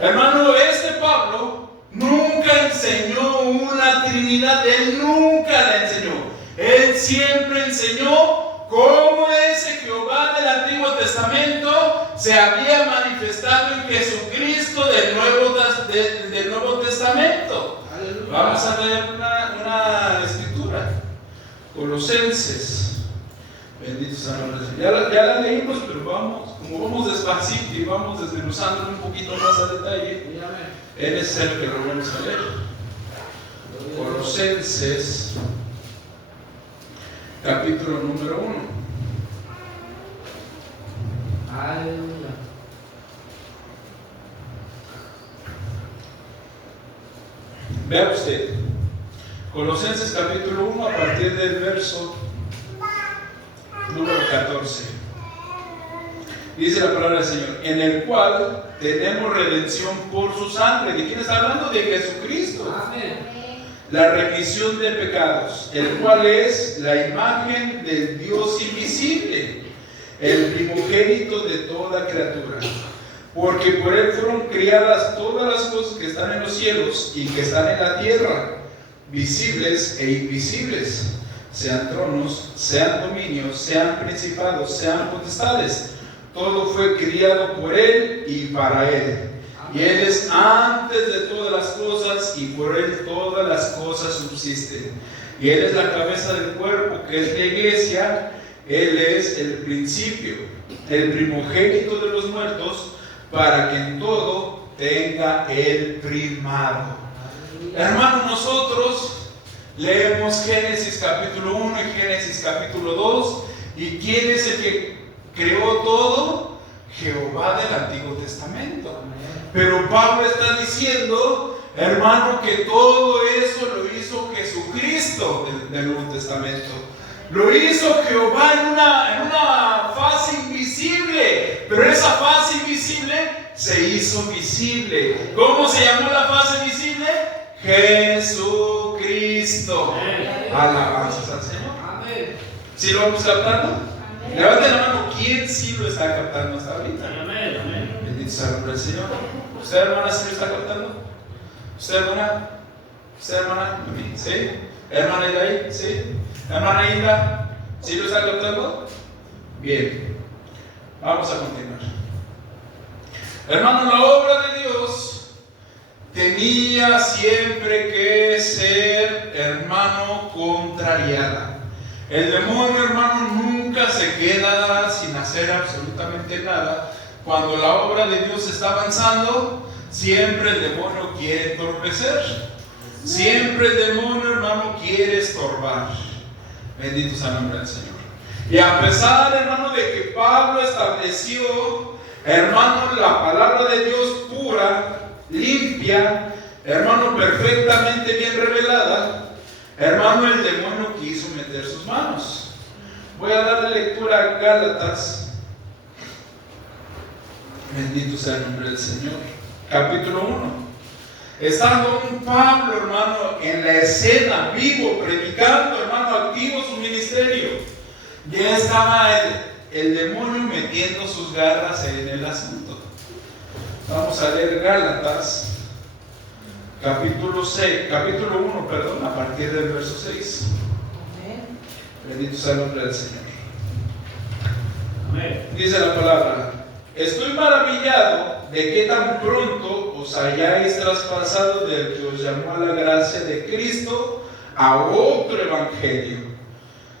Hermano, este Pablo nunca enseñó una Trinidad. Él nunca la enseñó. Él siempre enseñó cómo ese Jehová del Antiguo Testamento se había manifestado en Jesucristo del Nuevo Testamento. Aleluya. Vamos a leer una escritura. Colosenses. Bendito sea el nombre del Señor. Ya la leímos, pero como vamos despacito y vamos desmenuzándolo un poquito más a detalle, es necesario que lo volvamos a leer. Colosenses, capítulo número 1. Aleluya. Vea usted, Colosenses capítulo 1 a partir del verso número 14. Dice la palabra del Señor, en el cual tenemos redención por su sangre. ¿De quién está hablando? De Jesucristo. Amén. La remisión de pecados, el cual es la imagen del Dios invisible, el primogénito de toda criatura. Porque por él fueron criadas todas las cosas que están en los cielos y que están en la tierra, visibles e invisibles, sean tronos, sean dominios, sean principados, sean potestades. Todo fue criado por él y para él. Y él es antes de todas las cosas y por él todas las cosas subsisten. Y él es la cabeza del cuerpo, que es la iglesia. Él es el principio, el primogénito de los muertos, para que en todo tenga el primado. Hermanos, nosotros leemos Génesis capítulo 1 y Génesis capítulo 2. ¿Y quién es el que creó todo? Jehová del Antiguo Testamento. Pero Pablo está diciendo, hermano, que todo eso lo hizo Jesucristo del Nuevo Testamento. Lo hizo Jehová en una faz invisible, pero esa faz invisible se hizo visible. ¿Cómo se llamó la faz invisible? Jesucristo. Alabanzas al Señor. Amén. ¿Sí lo vamos captando? Levanten la mano, ¿quién sí lo está captando hasta ahorita? Amén. Amén. Bendito sea el nombre del Señor. ¿Usted, hermana, sí lo está captando? ¿Usted, hermana? ¿Usted, hermana? ¿Sí? ¿Hermana Ida? ¿Sí? ¿Hermana Ida? ¿Sí lo está captando? Bien. Vamos a continuar. Hermano, la obra de Dios tenía siempre que ser, hermano, contrariada. El demonio, hermano, nunca se queda sin hacer absolutamente nada. Cuando la obra de Dios está avanzando, siempre el demonio quiere entorpecer. Siempre el demonio, hermano, quiere estorbar. Bendito sea el nombre del Señor. Y a pesar, hermano, de que Pablo estableció, hermano, la palabra de Dios pura, limpia, hermano, perfectamente bien revelada, hermano, el demonio quiso meter sus manos. Voy a darle lectura a Gálatas. Bendito sea el nombre del Señor. Capítulo 1. Estando un Pablo, hermano, en la escena, vivo, predicando, hermano, activo su ministerio, ya estaba el demonio metiendo sus garras en el asunto. Vamos a leer Gálatas, capítulo 1, a partir del verso 6. Bendito sea el nombre del Señor. Amén. Dice la palabra: estoy maravillado de que tan pronto os hayáis traspasado del que os llamó a la gracia de Cristo a otro evangelio.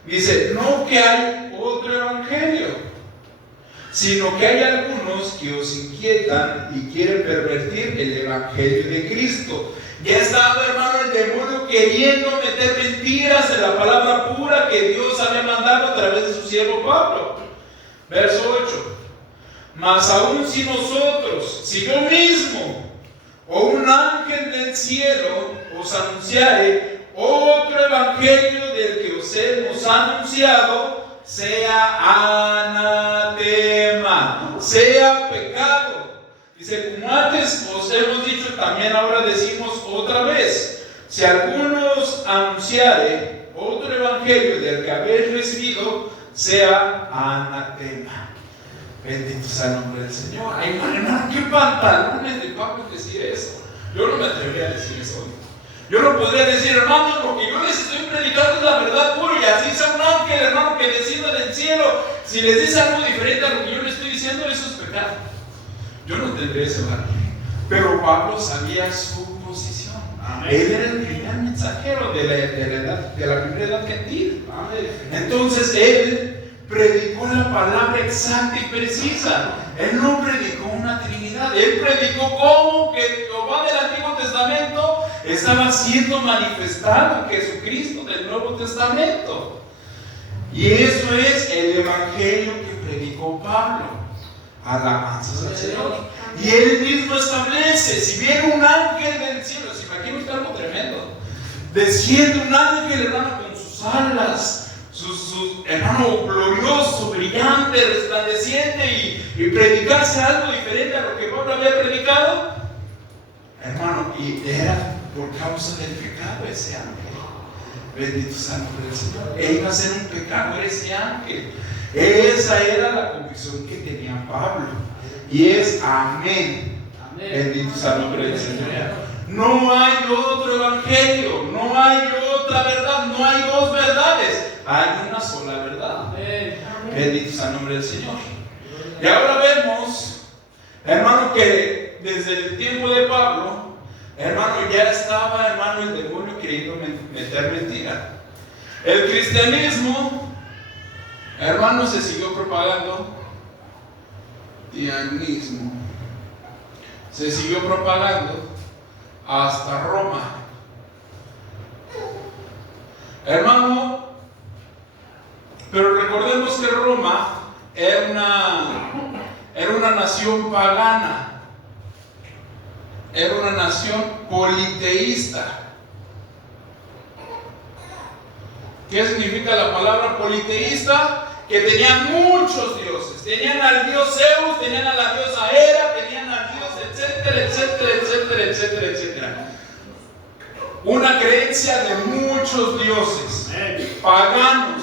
Dice, no que hay otro evangelio, sino que hay algunos que os inquietan y quieren pervertir el evangelio de Cristo. Ya estaba, hermano, el demonio queriendo meter mentiras en la palabra pura que Dios había mandado a través de su siervo Pablo. Verso 8. Mas aún si nosotros, si yo mismo o un ángel del cielo os anunciare otro evangelio del que os hemos anunciado, sea anatema, sea pecado. Dice, como antes os hemos dicho, también ahora decimos otra vez: si algunos anunciare otro evangelio del que habéis recibido, sea anatema. Bendito sea el nombre del Señor. Ay, hermano, qué pantalones de Pablo decir eso. Yo no me atrevería a decir eso. Yo no podría decir, hermano, lo que yo les estoy predicando es la verdad pura, y así sea un ángel, hermano, que descienda del cielo. Si les dice algo diferente a lo que yo les estoy diciendo, eso es pecado. Yo no tendré ese valor. Pero Pablo sabía su posición. Amén. Él era el primer mensajero de la primera edad gentil. Amén. Entonces él predicó la palabra exacta y precisa. Él no predicó una Trinidad. Él predicó cómo que Jehová del Antiguo Testamento estaba siendo manifestado en Jesucristo del Nuevo Testamento. Y eso es el evangelio que predicó Pablo. Alabanzas al Señor. Y él mismo establece: si viene un ángel del cielo, si imagina usted algo tremendo, desciende un ángel, hermano, con sus alas, su hermano glorioso, brillante, resplandeciente, y predicase algo diferente a lo que Pablo había predicado, hermano, y era por causa del pecado ese ángel. Bendito sea el nombre del Señor. Él iba a ser un pecado, ese ángel. Esa era la convicción que tenía Pablo. Y es amén. Bendito sea el nombre del Señor. No hay otro evangelio, no hay otra verdad, no hay dos verdades, hay una sola verdad. Bendito sea el nombre del Señor. Y ahora vemos, hermano, que desde el tiempo de Pablo, hermano, ya estaba, hermano, el demonio queriendo meter mentira. El cristianismo, hermano, se siguió propagando. Cristianismo se siguió propagando hasta Roma. Hermano, pero recordemos que Roma era una nación pagana, era una nación politeísta. ¿Qué significa la palabra politeísta? Que tenían muchos dioses. Tenían al dios Zeus, tenían a la diosa Hera, tenían al dios, etcétera, etcétera, etcétera, etcétera, etcétera. Una creencia de muchos dioses paganos,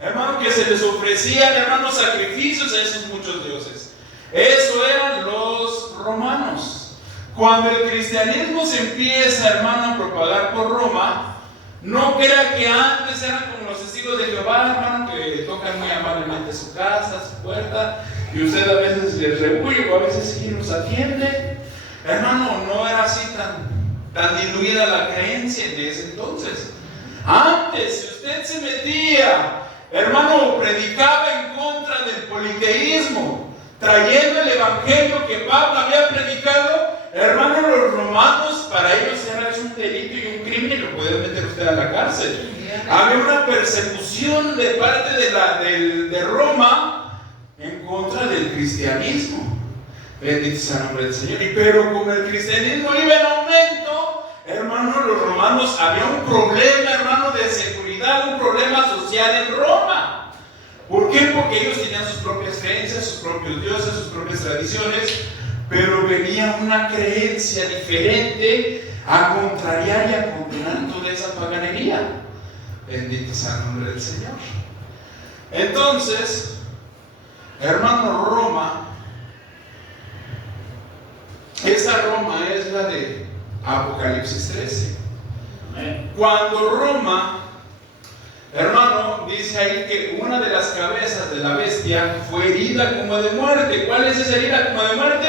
hermano, que se les ofrecían, hermanos, sacrificios a esos muchos dioses. Eso eran los romanos. Cuando el cristianismo se empieza, hermano, a propagar por Roma, no crea que antes eran como los testigos de Jehová, hermano, que tocan muy amablemente su casa, su puerta, y usted a veces les rehuye o a veces sí los atiende. Hermano, no era así tan diluida la creencia de ese entonces. Antes, si usted se metía, hermano, predicaba en contra del politeísmo, trayendo el evangelio que Pablo había predicado, hermano, los romanos, para ellos era un delito y un crimen, y lo pueden meter usted a la cárcel. Había una persecución de parte de Roma en contra del cristianismo. Bendito sea el nombre del Señor. Pero como el cristianismo iba en aumento, hermano, los romanos, había un problema, hermano, de seguridad, un problema social en Roma. ¿Por qué? Porque ellos tenían sus propias creencias, sus propios dioses, sus propias tradiciones, pero venía una creencia diferente a contrariar y a condenar toda esa paganería. Bendito sea el nombre del Señor. Entonces, hermano, Roma, esa Roma es la de Apocalipsis 13. Cuando Roma, hermano, dice ahí que una de las cabezas de la bestia fue herida como de muerte. ¿Cuál es esa herida como de muerte?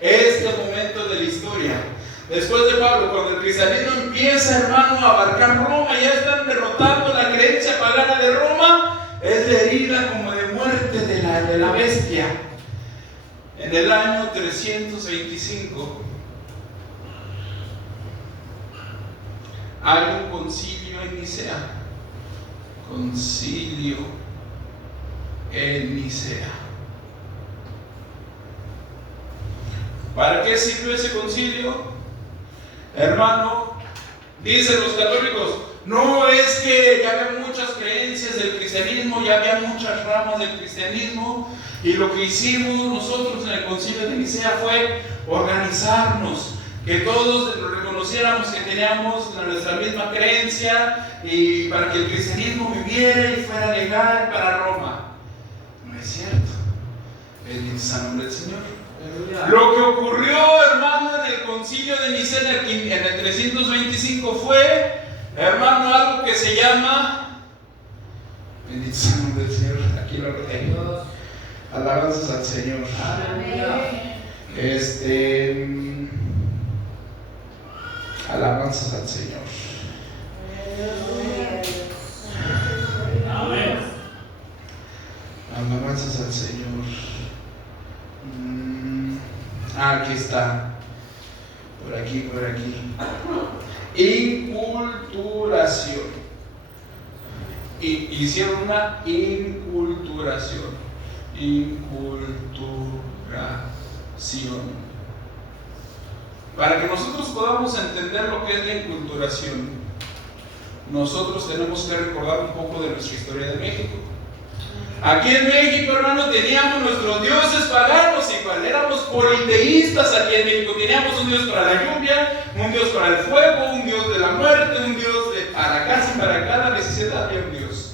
Este momento de la historia. Después de Pablo, cuando el cristianismo empieza, hermano, a abarcar Roma, ya están derrotando la creencia pagana de Roma, es la herida como de muerte de la bestia. En el año 325 hay un concilio en Nicea. Concilio en Nicea. ¿Para qué sirvió ese concilio? Hermano, dicen los católicos, no es que ya había muchas creencias del cristianismo, ya había muchas ramas del cristianismo, y lo que hicimos nosotros en el concilio de Nicea fue organizarnos, que todos reconociéramos que teníamos nuestra misma creencia, y para que el cristianismo viviera y fuera legal para Roma. No es cierto. Bendito sea el nombre del Señor. Lo que ocurrió, hermano, en el concilio de Nicea en el 325 fue, hermano, algo que se llama, bendito sea el nombre del Señor, aquí lo tengo, alabanzas al Señor. Alabanzas al Señor. Aquí está. Por aquí. Inculturación. Hicieron una inculturación. Para que nosotros podamos entender lo que es la inculturación, nosotros tenemos que recordar un poco de nuestra historia de México. Aquí en México, hermano, teníamos nuestros dioses paganos, igual éramos politeístas aquí en México. Teníamos un dios para la lluvia, un dios para el fuego, un dios de la muerte, un dios para casi para cada necesidad había un dios.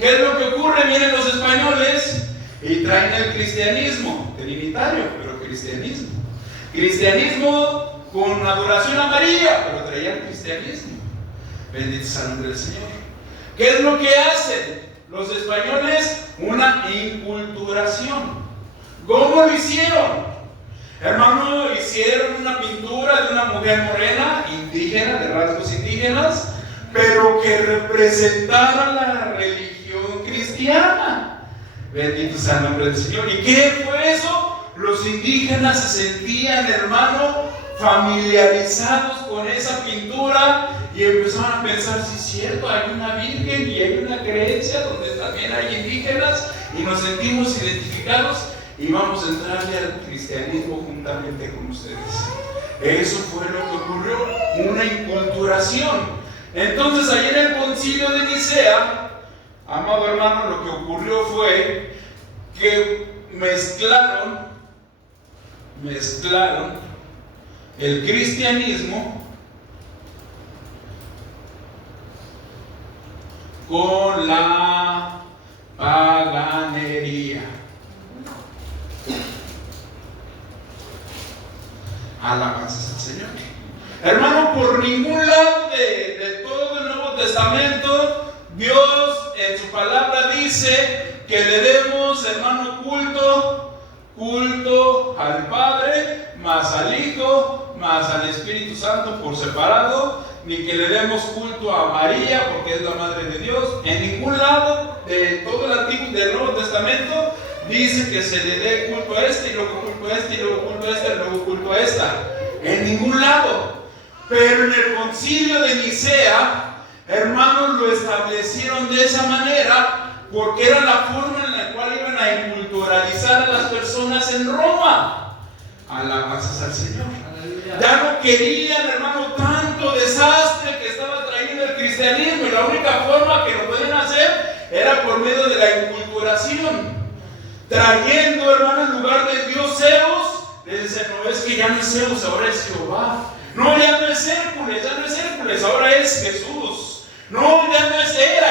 ¿Qué es lo que ocurre? Vienen los españoles y traen el cristianismo, trinitario, pero cristianismo. Cristianismo con adoración a María, pero traían cristianismo. Bendito sea el nombre del Señor. ¿Qué es lo que hacen los españoles? Una inculturación. ¿Cómo lo hicieron? Hermano, hicieron una pintura de una mujer morena, indígena, de rasgos indígenas, pero que representara la religión cristiana. Bendito sea el nombre del Señor. ¿Y qué fue eso? Los indígenas se sentían, hermano, familiarizados con esa pintura y empezaron a pensar, sí es cierto, hay una virgen y hay una creencia donde también hay indígenas y nos sentimos identificados y vamos a entrarle al cristianismo juntamente con ustedes. Eso fue lo que ocurrió, una inculturación. Entonces, ahí en el concilio de Nicea, amado hermano, lo que ocurrió fue que mezclaron el cristianismo con la paganería. Alabanzas al Señor. Hermano, por ningún lado de todo el Nuevo Testamento, Dios en su palabra dice que le demos, hermano, culto al Padre, más al Hijo, más al Espíritu Santo por separado, ni que le demos culto a María porque es la Madre de Dios. En ningún lado de todo el Antiguo y del Nuevo Testamento dice que se le dé culto a este y luego culto a este y luego culto a esta y luego culto a esta. En ningún lado. Pero en el concilio de Nicea, hermanos, lo establecieron de esa manera porque era la forma en la cual iban a inculturalizar a las personas en Roma. Alabanzas al Señor. Ya no querían, hermano, tanto desastre que estaba trayendo el cristianismo, y la única forma que lo podían hacer era por medio de la inculturación, trayendo, hermano, en lugar de Dios Zeus, le dicen, no, es que ya no es Zeus, ahora es Jehová. No, ya no es Hércules, ahora es Jesús. No, ya no es Hera,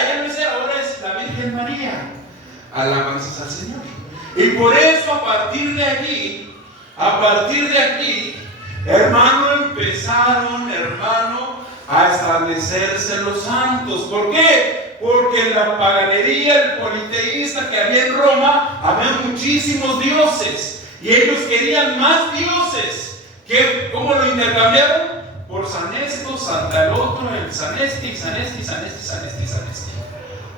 ahora es la Virgen María. Alabanzas al Señor. Y por eso a partir de aquí, hermano, empezaron, a establecerse los santos. ¿Por qué? Porque en la paganería, el politeísta que había en Roma, había muchísimos dioses. Y ellos querían más dioses. ¿Cómo lo intercambiaron? Por Sanesto, Santa el otro, el Sanesti.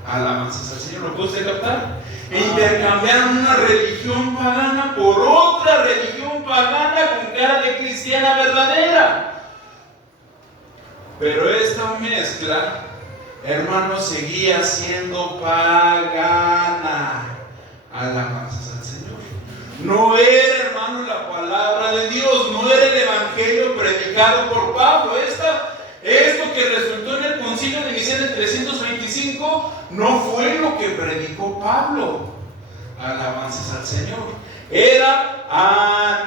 Alabanzas al Señor. ¿Lo puede usted captar? Intercambiaron una religión pagana por otra religión pagana con cara de cristiana verdadera. Pero esta mezcla, hermano, seguía siendo pagana. Alabanzas al Señor. No era, hermano, la palabra de Dios, no era el evangelio predicado por Pablo. Esto que resultó en el concilio de Nicea en 325 no fue lo que predicó Pablo. Alabanzas al Señor. Era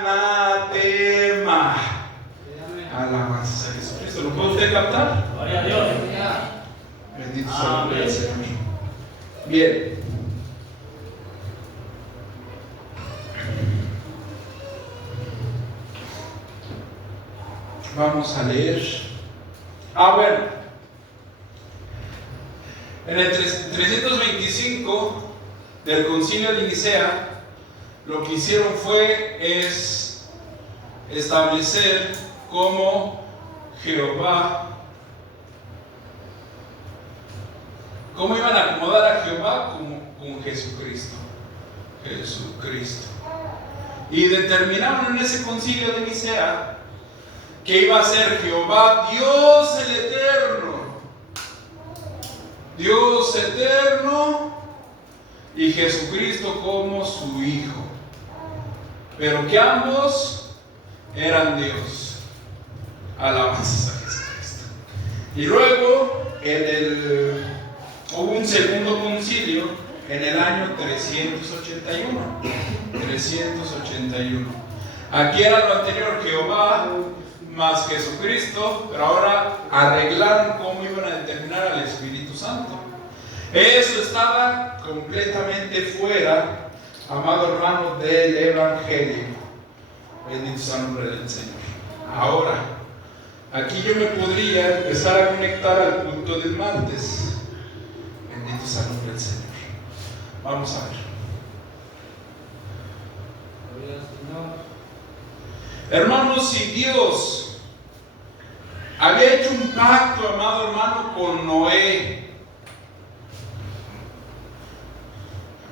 anatema. Alabanzas a Jesucristo. ¿Lo puede usted captar? Gloria a Dios. Bendito sea el nombre del Señor. Bien. Vamos a leer. Bueno. En el 325 del concilio de Nicea, lo que hicieron es establecer como Jehová. ¿Cómo iban a acomodar a Jehová? Como con Jesucristo. Y determinaron en ese concilio de Nicea que iba a ser Jehová Dios el Eterno, Dios eterno, y Jesucristo como su Hijo, pero que ambos eran Dios. Alabanzas a Jesucristo. Y luego hubo un segundo concilio en el año 381. Aquí era lo anterior, Jehová más Jesucristo, pero ahora arreglaron cómo iban a determinar al Espíritu Santo. Eso estaba completamente fuera, amado hermano, del Evangelio. Bendito sea el nombre del Señor. Ahora, aquí yo me podría empezar a conectar al punto del martes. Bendito sea el nombre del Señor. Vamos a ver. Hermanos, si Dios había hecho un pacto, amado hermano, con Noé,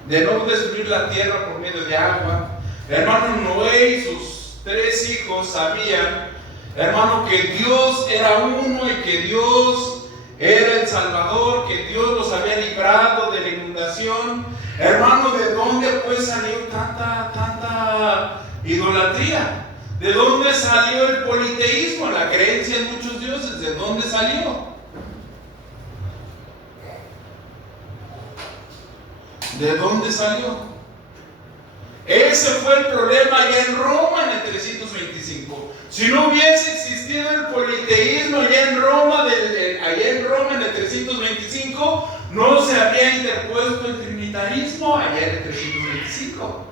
de no destruir la tierra por medio de agua, hermano, Noé y sus 3 hijos sabían, hermano, que Dios era uno y que Dios era el Salvador, que Dios los había librado de la inundación. Hermano, ¿de dónde pues salió tanta idolatría? ¿De dónde salió el politeísmo, la creencia en muchos dioses? ¿De dónde salió? ¿De dónde salió? Ese fue el problema allá en Roma en el 325. Si no hubiese existido el politeísmo allá en Roma en el 325, no se habría interpuesto el trinitarismo allá en el 325.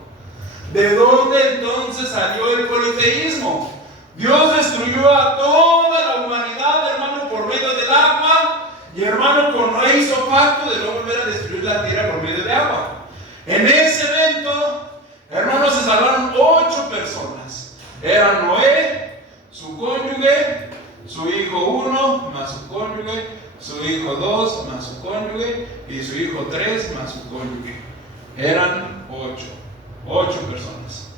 ¿De dónde entonces salió el politeísmo? Dios destruyó a toda la humanidad, hermano, por medio del agua, y hermano, con Noé hizo pacto de no volver a destruir la tierra por medio de agua. En ese evento, hermanos, se salvaron 8 personas. Eran Noé, su cónyuge, su hijo 1 más su cónyuge, su hijo 2 más su cónyuge y su hijo 3 más su cónyuge. Eran 8 personas.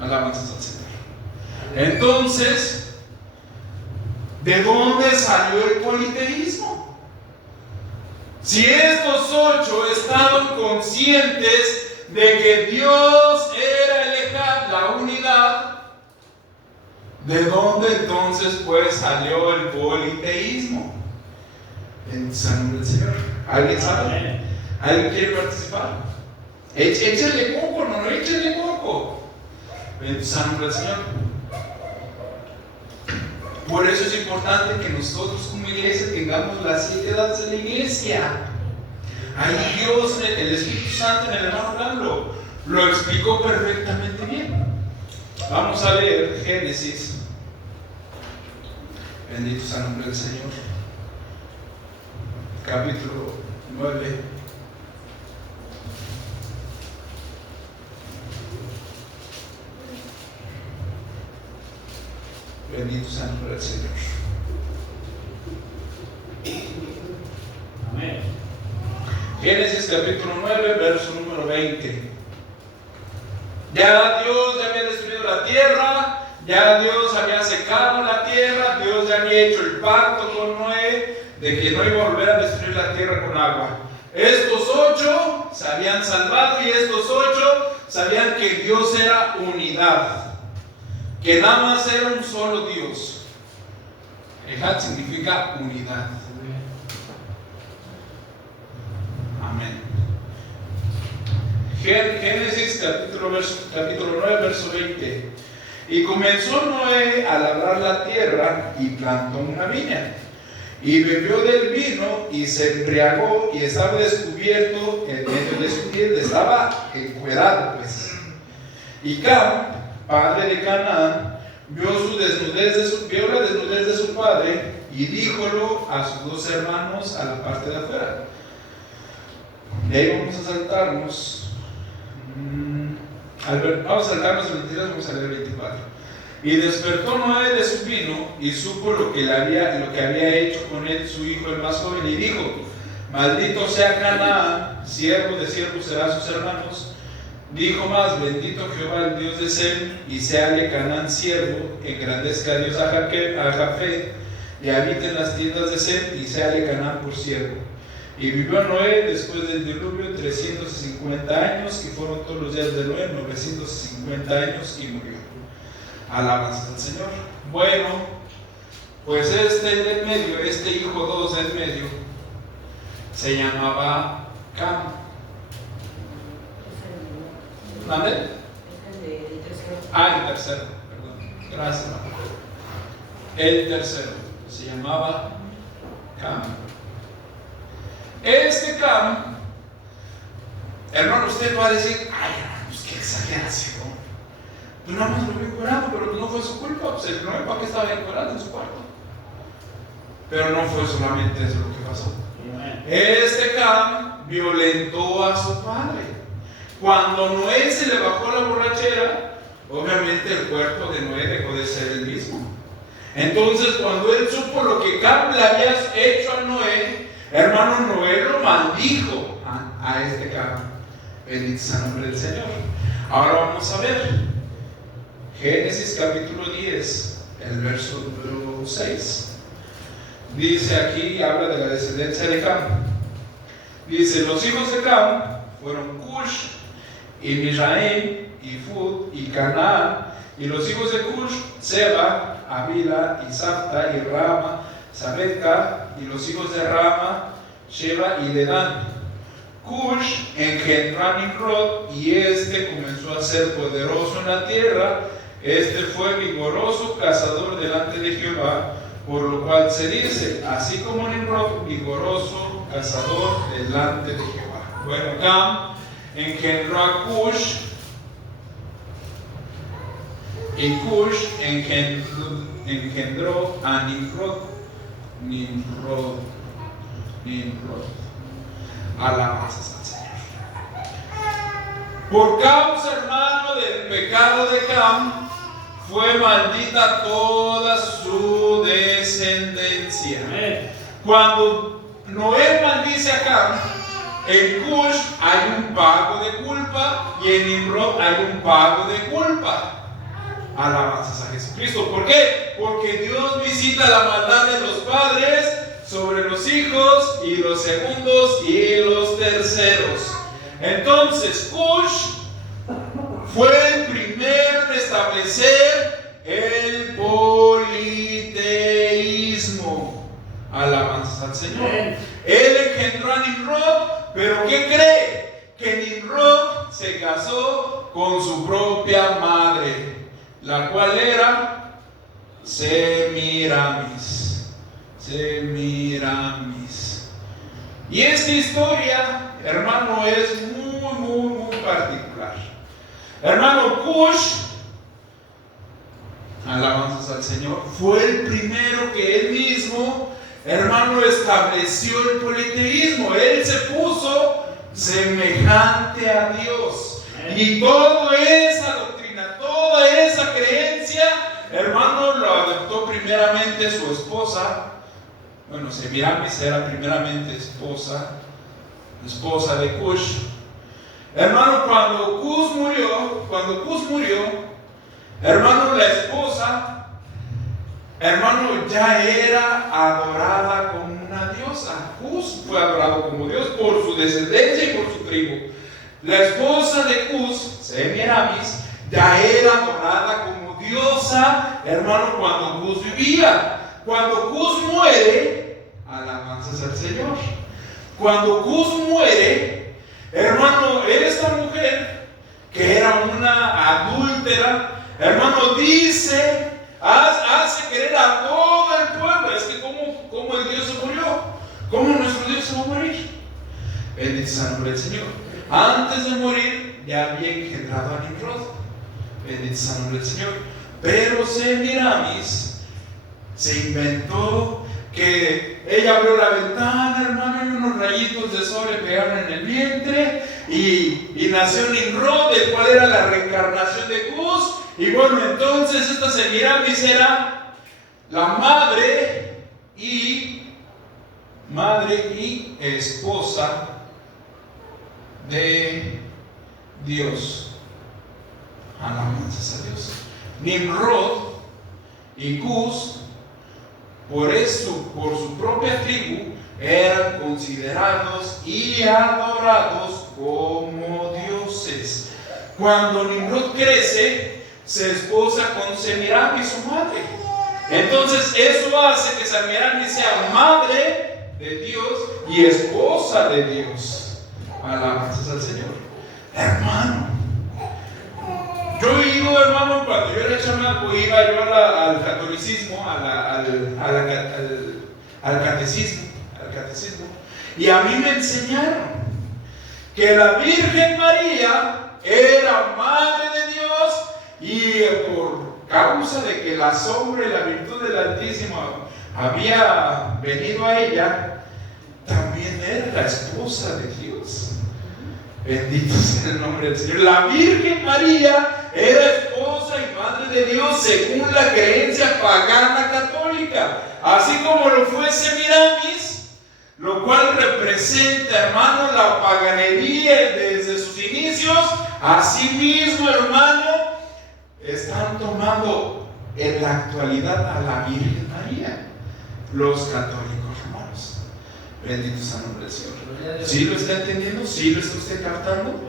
Alabanzas al Señor. Entonces, ¿de dónde salió el politeísmo? Si estos 8 estaban conscientes de que Dios era el Ejad, la unidad, ¿de dónde entonces pues salió el politeísmo? En nombre del Señor. ¿Alguien sabe? ¿Alguien quiere participar? Échenle coco, no échenle coco. En nombre del Señor. Por eso es importante que nosotros como iglesia tengamos las 7 edades de la iglesia. Ahí Dios, el Espíritu Santo en el hermano Blan lo explicó perfectamente bien. Vamos a leer Génesis. Bendito sea el nombre del Señor. Capítulo 9. Bendito sea el nombre del Señor. Amén. Génesis capítulo 9, verso número 20. Ya Dios ya había destruido la tierra, ya Dios había secado la tierra, Dios ya había hecho el pacto con Noé de que no iba a volver a destruir la tierra con agua. Estos 8 se habían salvado y estos 8 sabían que Dios era unidad, que nada más era un solo Dios. Ejad significa unidad. Amén. Génesis capítulo 9, verso 20. Y comenzó Noé a labrar la tierra y plantó una viña. Y bebió del vino y se embriagó y estaba descubierto en medio de su tienda. Estaba encuerado, pues. Y Cam, padre de Canaán, vio la desnudez de su padre y díjolo a sus 2 hermanos a la parte de afuera. Y ahí vamos a saltarnos. Vamos a saltarnos el 23, vamos a leer el 24. Y despertó Noé de su vino y supo lo que había hecho con él su hijo el más joven, y dijo: maldito sea Canaán, siervo de siervos será sus hermanos. Dijo más: bendito Jehová, el Dios de Sem, y séale Canaán siervo, engrandezca a Dios a Jafet, y habite en las tiendas de Sem, y séale Canaán por siervo. Y vivió Noé después del diluvio 350 años, que fueron todos los días de Noé 950 años, y murió. Alabanza al Señor. Bueno, pues este del medio, este hijo 2 del medio, se llamaba Cam. ¿Mande? El tercero. El tercero, perdón. Gracias, mamá. El tercero se llamaba Cam. Este Cam, hermano, usted va a decir: ay, pues qué exageración. Pues nada más lo vio curado, pero no fue su culpa. Pues el problema es que estaba bien curado en su cuarto. Pero no fue solamente eso lo que pasó. Este Cam violentó a su padre. Cuando Noé se le bajó la borrachera, obviamente el cuerpo de Noé dejó de ser el mismo. Entonces, cuando él supo lo que Cam le había hecho a Noé, hermano, Noé lo maldijo a este Cam. Bendito sea el nombre del Señor. Ahora vamos a ver Génesis capítulo 10, el verso número 6. Dice aquí, habla de la descendencia de Cam. Dice: los hijos de Cam fueron Cush, y Mizraim, y Fud, y Canaán. Y los hijos de Cush, Seba, Avila, y Sapta, y Rama, Sabetca. Y los hijos de Rama, Sheba y Dedán. Cush engendró a Nimrod, y este comenzó a ser poderoso en la tierra. Este fue vigoroso cazador delante de Jehová, por lo cual se dice: así como Nimrod, vigoroso cazador delante de Jehová. Bueno, Cam engendró a Cush, y Cush engendró a Nimrod. Alabanzas al Señor. Por causa, hermano, del pecado de Cam, fue maldita toda su descendencia. Cuando Noé maldice a Cam, en Cush hay un pago de culpa, y en Nimrod hay un pago de culpa. Alabanzas a Jesucristo. ¿Por qué? Porque Dios visita la maldad de los padres sobre los hijos, y los segundos y los terceros. Entonces, Cush fue el primero en establecer el politeísmo. Alabanzas al Señor. Él engendró a Nimrod, pero ¿qué cree? Que Nimrod se casó con su propia madre, la cual era Semiramis. Y esta historia, hermano, es muy particular. Hermano, Cush, alabanzas al Señor, fue el primero que él mismo, hermano, estableció el politeísmo. Él se puso semejante a Dios. Y toda esa doctrina, toda esa creencia, hermano, lo adoptó primeramente su esposa. Bueno, Semiramis era primeramente esposa de Cush. Hermano, cuando Cush murió, hermano, la esposa, hermano, ya era adorada como una diosa. Cush fue adorado como Dios por su descendencia y por su tribu. La esposa de Cush, Semiramis, ya era adorada como diosa, hermano, cuando Cush vivía. Cuando Cush muere, alabanzas al Señor. Cuando Cush muere, hermano, esta mujer, que era una adúltera, hermano, dice, hace creer a todo el pueblo. Es que ¿cómo el Dios se murió? ¿Cómo nuestro Dios se va a morir? Bendito sea el nombre del Señor. Antes de morir, ya había engendrado a Nimrod. Bendito sea el nombre del Señor. Pero Semiramis se inventó que ella abrió la ventana, hermano, y unos rayitos de sol le pegaron en el vientre, y nació Nimrod, el cual era la reencarnación de Cush. Y bueno, entonces esta Semiramis era la madre y esposa de Dios. Alabanzas a Dios. Nimrod y Cus, por su propia tribu, eran considerados y adorados como dioses. Cuando Nimrod crece, se esposa con Semiramis, su madre. Entonces eso hace que Semiramis sea madre de Dios y esposa de Dios. Alabanzas al Señor. Hermano, yo he ido, hermano, cuando yo era chamaco, iba yo al catolicismo, al catecismo, y a mí me enseñaron que la Virgen María era madre de Dios, y por causa de que la sombra y la virtud del Altísimo había venido a ella, también era la esposa de Dios. Bendito sea el nombre del Señor. La Virgen María era esposa y madre de Dios según la creencia pagana católica, así como lo fue Semiramis, lo cual representa, hermano, la paganería desde sus inicios. Asimismo, hermano, están tomando en la actualidad a la Virgen María, los católicos romanos. Bendito sea el nombre del Señor. ¿Sí lo está entendiendo? ¿Sí lo está usted captando?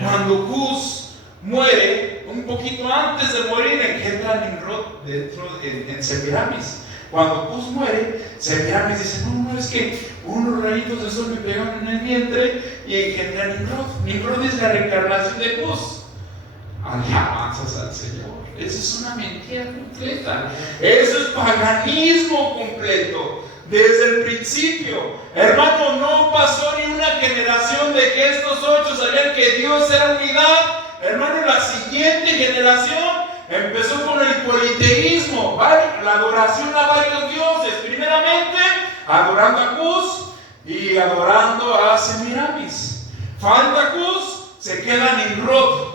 Cuando Cus muere, un poquito antes de morir, engendra a Nimrod en Semiramis. Cuando Cus muere, Semiramis dice: no, es que unos rayitos de sol me pegaron en el vientre y engendra a Nimrod. Nimrod es la reencarnación de Cus. Alabanzas al Señor. Eso es una mentira completa. Eso es paganismo completo. Desde el principio, hermano, no pasó ni una generación de que estos 8 sabían que Dios era unidad. Hermano, la siguiente generación empezó con el politeísmo, la adoración a varios dioses. Primeramente, adorando a Cus y adorando a Semiramis. Falta Cus, se queda Nimrod.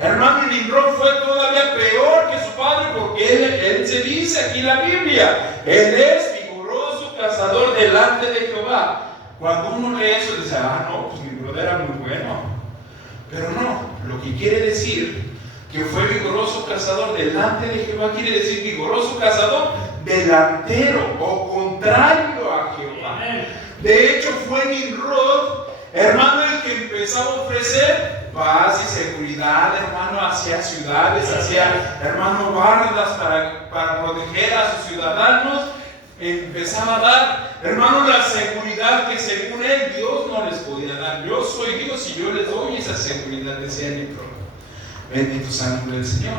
Hermano, Nimrod fue todavía peor que su padre, porque él se dice aquí en la Biblia, él es cazador delante de Jehová. Cuando uno lee eso, dice: no, pues Nimrod era muy bueno. Pero no, lo que quiere decir que fue vigoroso cazador delante de Jehová, quiere decir vigoroso cazador delantero o contrario a Jehová. De hecho, fue Nimrod, hermano, el que empezó a ofrecer paz y seguridad, hermano, hacia ciudades, hacia, hermano, bardas para proteger a sus ciudadanos. Empezaba a dar, hermano, la seguridad que según él Dios no les podía dar. Yo soy Dios y yo les doy esa seguridad, decía Nimrod. Bendito sea el nombre del Señor.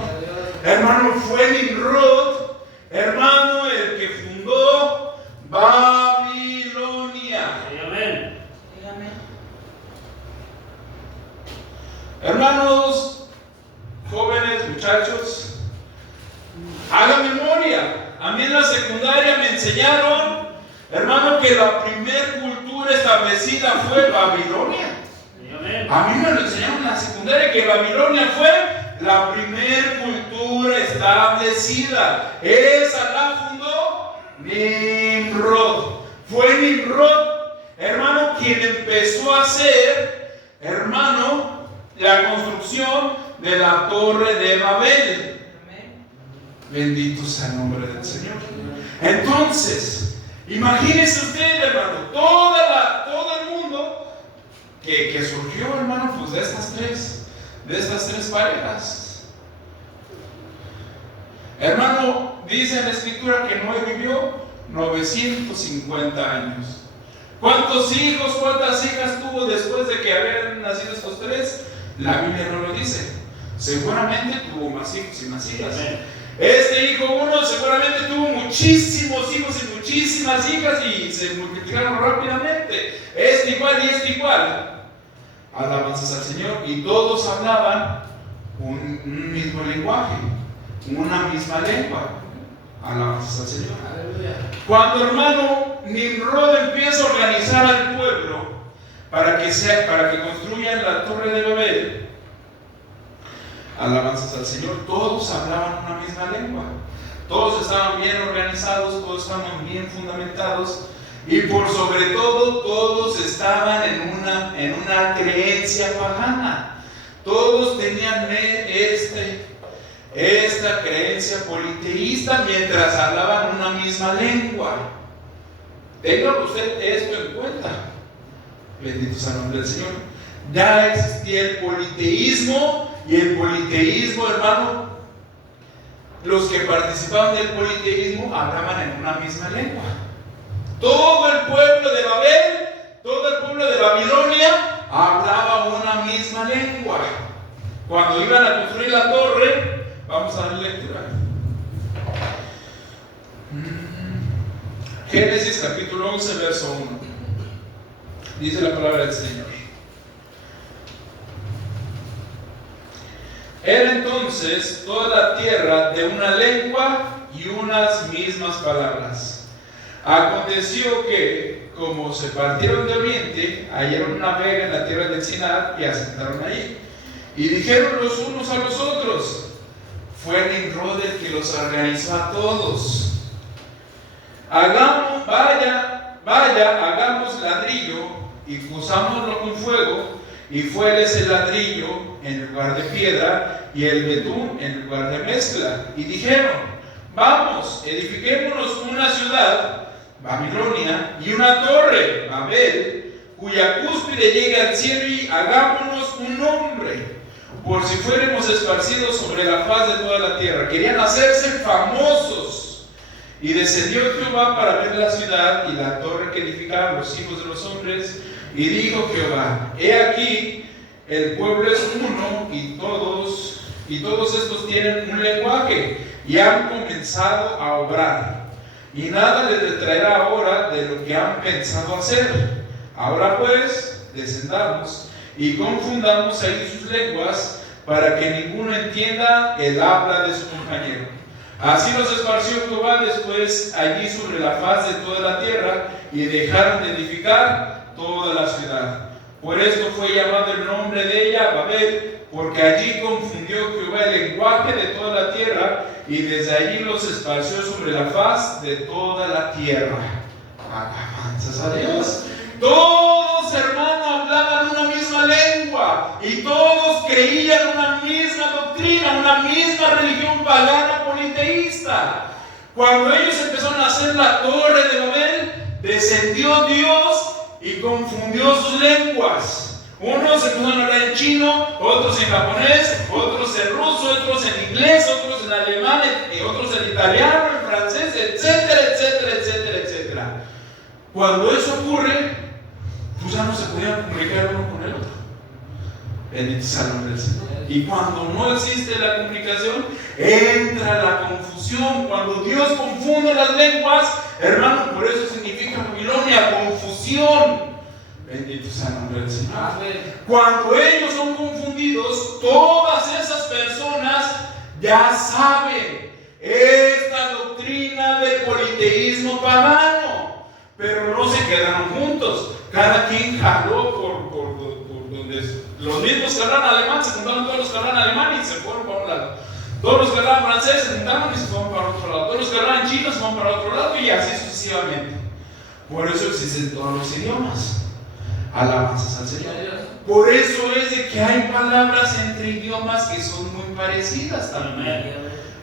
Hermano, fue Nimrod, hermano, el que fundó Babilonia. Amén. Hermanos, jóvenes, muchachos, hagan memoria. A mí en la secundaria me enseñaron, hermano, que la primer cultura establecida fue Babilonia. A mí me lo enseñaron en la secundaria, que Babilonia fue la primer cultura establecida. Esa la fundó Nimrod. Fue Nimrod, hermano, quien empezó a hacer, hermano, la construcción de la Torre de Babel. Bendito sea el nombre del Señor. Entonces, imagínese usted, hermano, todo el mundo que surgió, hermano, pues de estas tres parejas. Hermano, dice en la Escritura que Noé vivió 950 años. ¿Cuántos hijos, cuántas hijas tuvo después de que habían nacido estos tres? La Biblia no lo dice. Seguramente tuvo más hijos y más hijas. Este hijo uno seguramente tuvo muchísimos hijos y muchísimas hijas y se multiplicaron rápidamente. Este igual y este igual. Alabanzas al Señor. Y todos hablaban un mismo lenguaje, una misma lengua. Alabanzas al Señor. Cuando, hermano, Nimrod empieza a organizar al pueblo para que construyan la Torre de Babel, alabanzas al Señor, todos hablaban una misma lengua, todos estaban bien organizados, todos estaban bien fundamentados, y por sobre todo todos estaban en una creencia pagana. todos tenían esta creencia politeísta mientras hablaban una misma lengua. Tenga usted esto en cuenta. Bendito sea el nombre del Señor. Ya existía el politeísmo, y el politeísmo, hermano, los que participaban del politeísmo hablaban en una misma lengua. Todo el pueblo de Babel, todo el pueblo de Babilonia hablaba una misma lengua. Cuando iban a construir la torre, vamos a dar lectura. Génesis capítulo 11, verso 1. Dice la palabra del Señor. Era entonces toda la tierra de una lengua y unas mismas palabras. Aconteció que, como se partieron de oriente, hallaron una vega en la tierra del Sinar y asentaron ahí. Y dijeron los unos a los otros: fue Nimrod el que los organizó a todos. Hagamos ladrillo y cosámoslo con fuego. Y fueles el ladrillo en lugar de piedra y el betún en lugar de mezcla. Y dijeron: vamos, edifiquémonos una ciudad, Babilonia, y una torre, Babel, cuya cúspide llegue al cielo, y hagámonos un nombre, por si fuéramos esparcidos sobre la faz de toda la tierra. Querían hacerse famosos. Y descendió Jehová para ver la ciudad y la torre que edificaban los hijos de los hombres. Y dijo Jehová: he aquí, el pueblo es uno, y todos estos tienen un lenguaje, y han comenzado a obrar. Y nada les retraerá ahora de lo que han pensado hacer. Ahora pues, descendamos y confundamos ahí sus lenguas, para que ninguno entienda el habla de su compañero. Así los esparció Jehová después allí sobre la faz de toda la tierra, y dejaron de edificar toda la ciudad. Por esto fue llamado el nombre de ella Babel, porque allí confundió Jehová el lenguaje de toda la tierra, y desde allí los esparció sobre la faz de toda la tierra. Alabanzas a Dios. Todos, hermanos, hablaban una misma lengua, y todos creían una misma doctrina, una misma religión pagana politeísta. Cuando ellos empezaron a hacer la torre de Babel, descendió Dios y confundió sus lenguas. Unos empezaron a hablar en chino, otros en japonés, otros en ruso, otros en inglés, otros en alemán, otros en italiano, en francés, etcétera, etcétera, etcétera, etcétera. Cuando eso ocurre, pues ya no se podían comunicar uno con el otro. Bendito sea el nombre del Señor. Y cuando no existe la comunicación, entra la confusión. Cuando Dios confunde las lenguas, hermano, por eso significa Babilonia, confusión. Bendito sea el nombre del Señor. Cuando ellos son confundidos, todas esas personas ya saben esta doctrina del politeísmo pagano, pero no se quedaron juntos. Cada quien jaló por donde los mismos que hablan alemán se juntaron, todos los que hablan alemán y se fueron para un lado. Todos los que hablaban francés se juntaron y se fueron para otro lado. Todos los que hablaban chino se fueron para otro lado, y así sucesivamente. Por eso existen todos los idiomas. Alabanzas al Señor. Por eso es de que hay palabras entre idiomas que son muy parecidas también.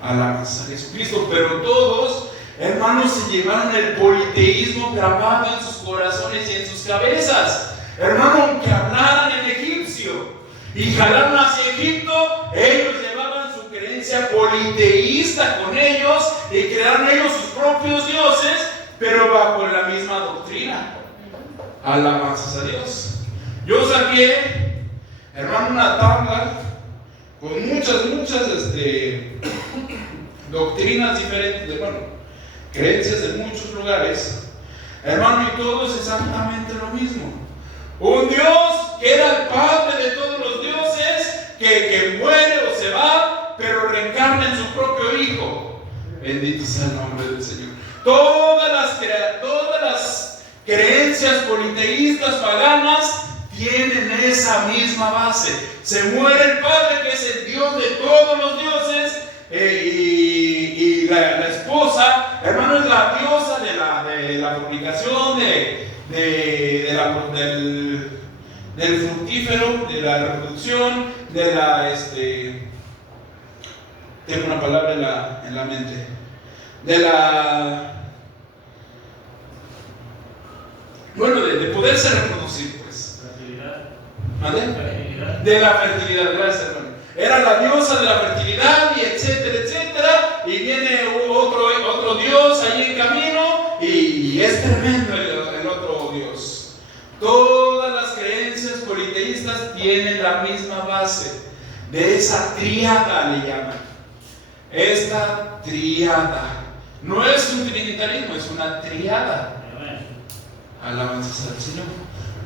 Alabanzas a Jesucristo. Pero todos, hermanos, se llevaron el politeísmo grabado en sus corazones y en sus cabezas. Hermano, aunque hablaran en egipcio y jalaron hacia Egipto, ellos llevaban su creencia politeísta con ellos y crearon ellos sus propios dioses, pero bajo la misma doctrina. Alabanzas a Dios. Yo saqué, hermano, una tabla con muchas doctrinas diferentes, creencias de muchos lugares, hermano, y todo es exactamente lo mismo. Un Dios que era el Padre de todos los dioses, que muere o se va, pero reencarna en su propio Hijo. Bendito sea el nombre del Señor. Todas las creencias politeístas paganas tienen esa misma base. Se muere el Padre, que es el Dios de todos los dioses, y la esposa, hermano, es la diosa de la fornicación, del fructífero, de la reproducción, tengo una palabra en la mente, de poderse reproducir, pues. Fertilidad. De la fertilidad, gracias, hermano. Era la diosa de la fertilidad y etcétera, etcétera. Y viene otro dios ahí en camino y es tremendo el otro dios. Todas las creencias politeístas tienen la misma base. De esa tríada le llaman. Esta tríada. No es un trinitarismo, es una tríada. Alabanzas al Señor.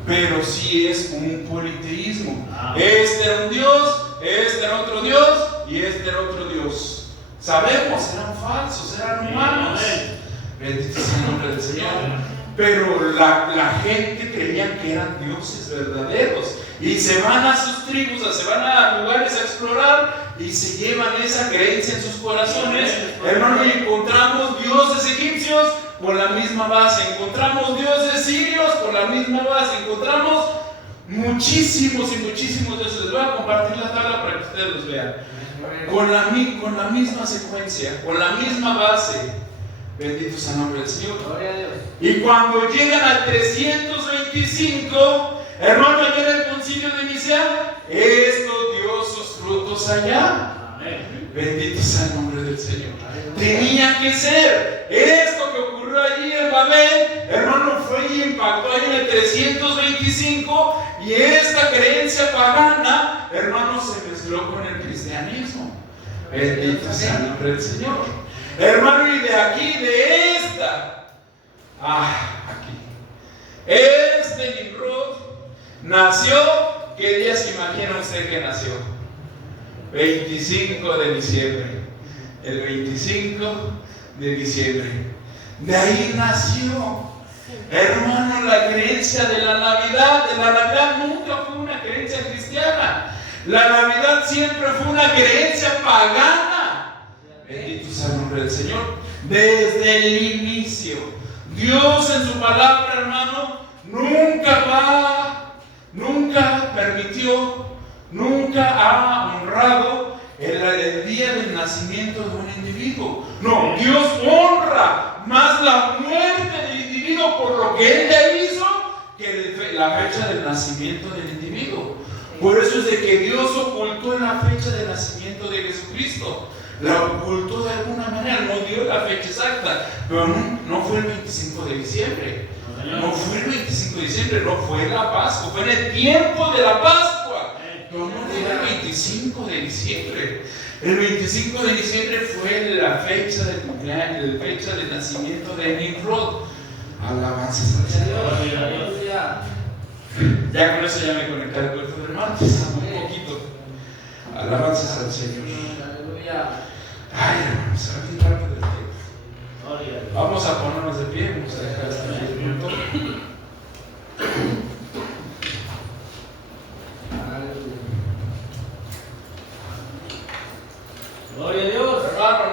Pero sí es un politeísmo. Este era un Dios, este era otro Dios y este era otro Dios. Sabemos, eran falsos, eran humanos. Bendito sea el nombre del Señor. Pero la gente creía que eran dioses verdaderos. Y se van a sus tribus, se van a lugares a explorar y se llevan esa creencia en sus corazones. Hermano, y encontramos dioses egipcios con la misma base, encontramos dioses sirios con la misma base, encontramos muchísimos y muchísimos dioses. Les voy a compartir la tabla para que ustedes los vean. Con la misma secuencia, con la misma base. Bendito sea el nombre del Señor. Gloria a Dios. Y cuando llegan al 325, hermano, allá en el concilio de Nicea, esto dio sus frutos allá. Amén. Bendito sea el nombre del Señor. Tenía que ser. Esto que ocurrió allí en Babel, hermano, fue y impactó ahí en el 325. Y esta creencia pagana, hermano, se mezcló con el cristianismo. Bendito sea el nombre del Señor. Hermano, y de aquí, de esta, aquí, este Nimrod nació. ¿Qué día se imagina usted que nació? 25 de diciembre. El 25 de diciembre. De ahí nació, hermano, la creencia de la Navidad. La Navidad nunca fue una creencia cristiana. La Navidad siempre fue una creencia pagana. Bendito sea el nombre del Señor. Desde el inicio, Dios en su palabra, hermano, nunca permitió, nunca ha honrado el día del nacimiento de un individuo. No, Dios honra más la muerte del individuo por lo que Él ya hizo que la fecha del nacimiento del individuo. Por eso es de que Dios ocultó la fecha de nacimiento de Jesucristo. La ocultó de alguna manera, no dio la fecha exacta, pero no fue el 25 de diciembre. No fue el 25 de diciembre, no fue la Pascua, fue en el tiempo de la Pascua. No fue el 25 de diciembre. El 25 de diciembre fue la fecha de cumpleaños, la fecha de nacimiento de Nimrod. Alabanzas al Señor. Ya con eso ya me conecté al cuerpo de hermanos, un poquito. Alabanzas al Señor. Ay, hermanos, aquí rápido del tiempo. Vamos a ponernos de pie, vamos a dejar este minuto. Gloria a Dios. Hermano,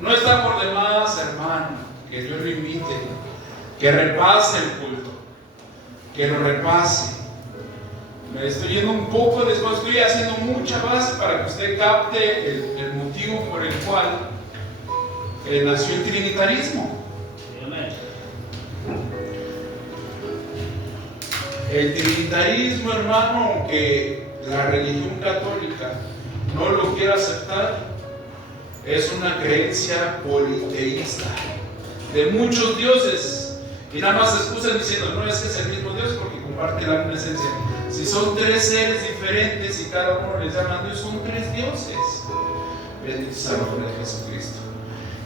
no está por demás, hermano, que Dios lo invite, que repase el culto, que lo repase. Me estoy yendo un poco después, estoy haciendo mucha base para que usted capte el motivo por el cual nació el trinitarismo. El trinitarismo, hermano, aunque la religión católica no lo quiera aceptar, es una creencia politeísta de muchos dioses. Y nada más se excusan diciendo, no es que es el mismo Dios porque comparte la misma esencia. Si son tres seres diferentes y cada uno les llama Dios, son tres dioses. Bendito sea el nombre de Jesucristo.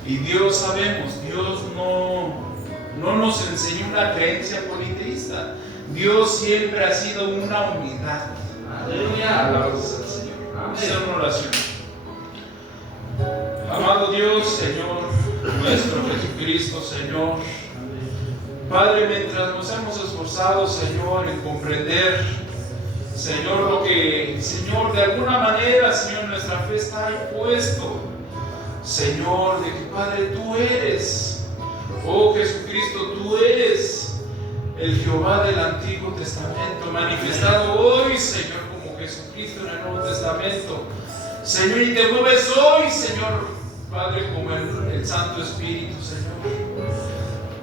Y Dios, sabemos, Dios no nos enseñó una creencia politeísta. Dios siempre ha sido una unidad. Aleluya. Alabanzas al Señor. Vamos a hacer una oración. Amado Dios, Señor, nuestro Jesucristo, Señor. Padre, mientras nos hemos esforzado, Señor, en comprender, Señor, lo que, Señor, de alguna manera, Señor, nuestra fe está ahí puesto, Señor, de que, Padre, tú eres, oh Jesucristo, tú eres el Jehová del Antiguo Testamento, manifestado hoy, Señor, como Jesucristo en el Nuevo Testamento. Señor, y te mueves hoy, Señor, Padre, como el Santo Espíritu, Señor.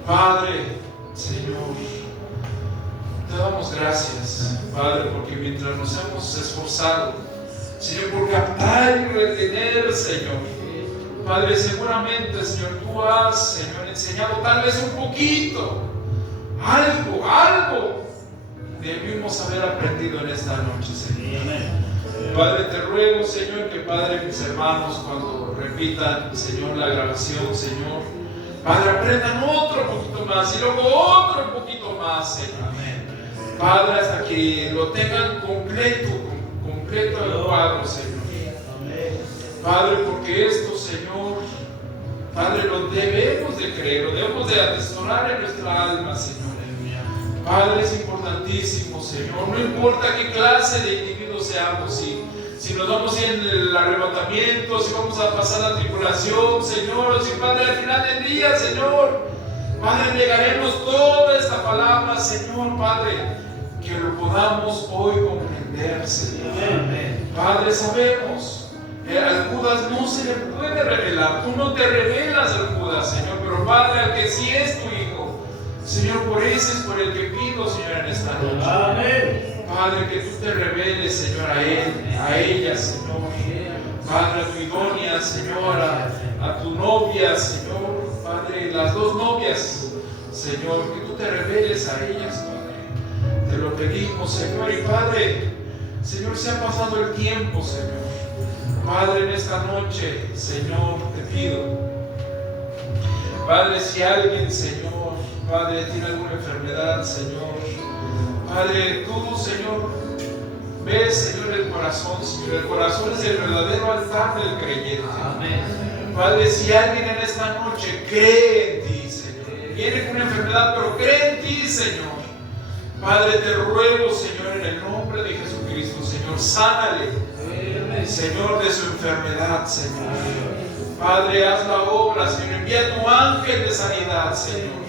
Padre, Señor, te damos gracias, Padre, porque mientras nos hemos esforzado, Señor, por captar y retener, Señor, Padre, seguramente, Señor, tú has, Señor, enseñado tal vez un poquito, algo debimos haber aprendido en esta noche, Señor. Padre, te ruego, Señor, que, Padre, mis hermanos, cuando repitan, Señor, la grabación, Señor, Padre, aprendan otro poquito más y luego otro poquito más, Señor. Padre, hasta que lo tengan completo el cuadro, Señor. Padre, porque esto, Señor, Padre, lo debemos de creer, lo debemos de atesorar en nuestra alma, Señor. Padre, es importantísimo, Señor. No importa qué clase de individuos seamos, si nos vamos en el arrebatamiento, si vamos a pasar la tribulación, Señor, o si, Padre, al final del día, Señor, Padre, negaremos toda esta palabra, Señor, Padre, que lo podamos hoy comprender, Señor. Padre, sabemos al Judas no se le puede revelar, tú no te revelas al Judas, Señor, pero Padre, al que sí es tu Hijo, Señor, por ese es por el que pido, Señor, en esta noche. Amén. Padre, que tú te reveles, Señor, a él, a ella, Señor. Padre, a tu idónea, Señor, a tu novia, Señor. Padre, las dos novias, Señor, que tú te reveles a ellas, Padre. Te lo pedimos, Señor, y Padre, Señor, se ha pasado el tiempo, Señor. Padre, en esta noche, Señor, te pido, Padre, si alguien, Señor, Padre, tiene alguna enfermedad, Señor, Padre, tú, Señor, ves, Señor, el corazón, Señor. El corazón es el verdadero altar del creyente. Amén. Padre, si alguien en esta noche cree en ti, Señor, viene con una enfermedad, pero cree en ti, Señor. Padre, te ruego, Señor, en el nombre de Jesucristo, Señor, sánale, Señor, de su enfermedad, Señor. Padre, haz la obra, Señor, envía tu ángel de sanidad, Señor.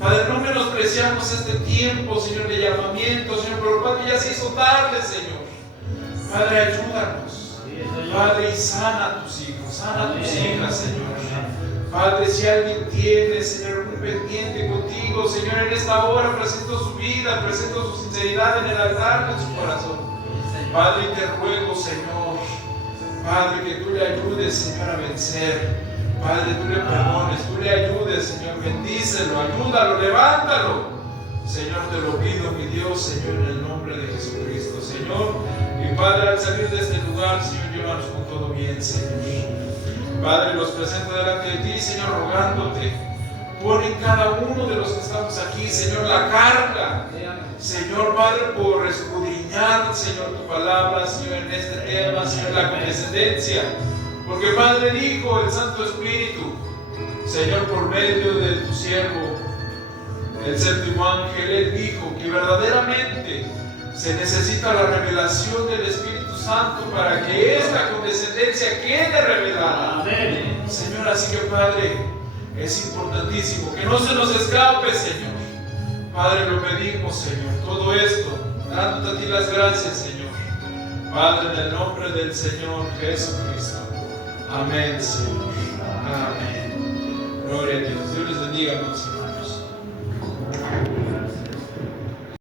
Padre, no menospreciamos este tiempo, Señor, de llamamiento, Señor, pero Padre, ya se hizo tarde, Señor. Padre, ayúdanos, Padre, y sana a tus hijos, sana a tus hijas, Señor. Padre, si alguien tiene, Señor, un pendiente contigo, Señor, en esta hora presento su vida, presento su sinceridad en el altar de su corazón. Padre, y te ruego, Señor, Padre, que tú le ayudes, Señor, a vencer. Padre, tú le perdones, tú le ayudes, Señor, bendícelo, ayúdalo, levántalo. Señor, te lo pido, mi Dios, Señor, en el nombre de Jesucristo, Señor. Y Padre, al salir de este lugar, Señor, llévanos con todo bien, Señor. Padre, los presento delante de ti, Señor, rogándote. Pon en cada uno de los que estamos aquí, Señor, la carga. Señor, Padre, por escudriñar, Señor, tu palabra, Señor, en este tema, Señor, la condescendencia. Porque, Padre, dijo el Santo Espíritu, Señor, por medio de tu siervo, el séptimo ángel, él dijo que verdaderamente se necesita la revelación del Espíritu Santo para que esta condescendencia quede revelada. Amén. Señor, así que, Padre, es importantísimo que no se nos escape, Señor. Padre, lo pedimos, Señor, todo esto, dándote a ti las gracias, Señor. Padre, en el nombre del Señor Jesucristo. Amén, Señor. Amén. Gloria a Dios. Dios les bendiga, hermanos.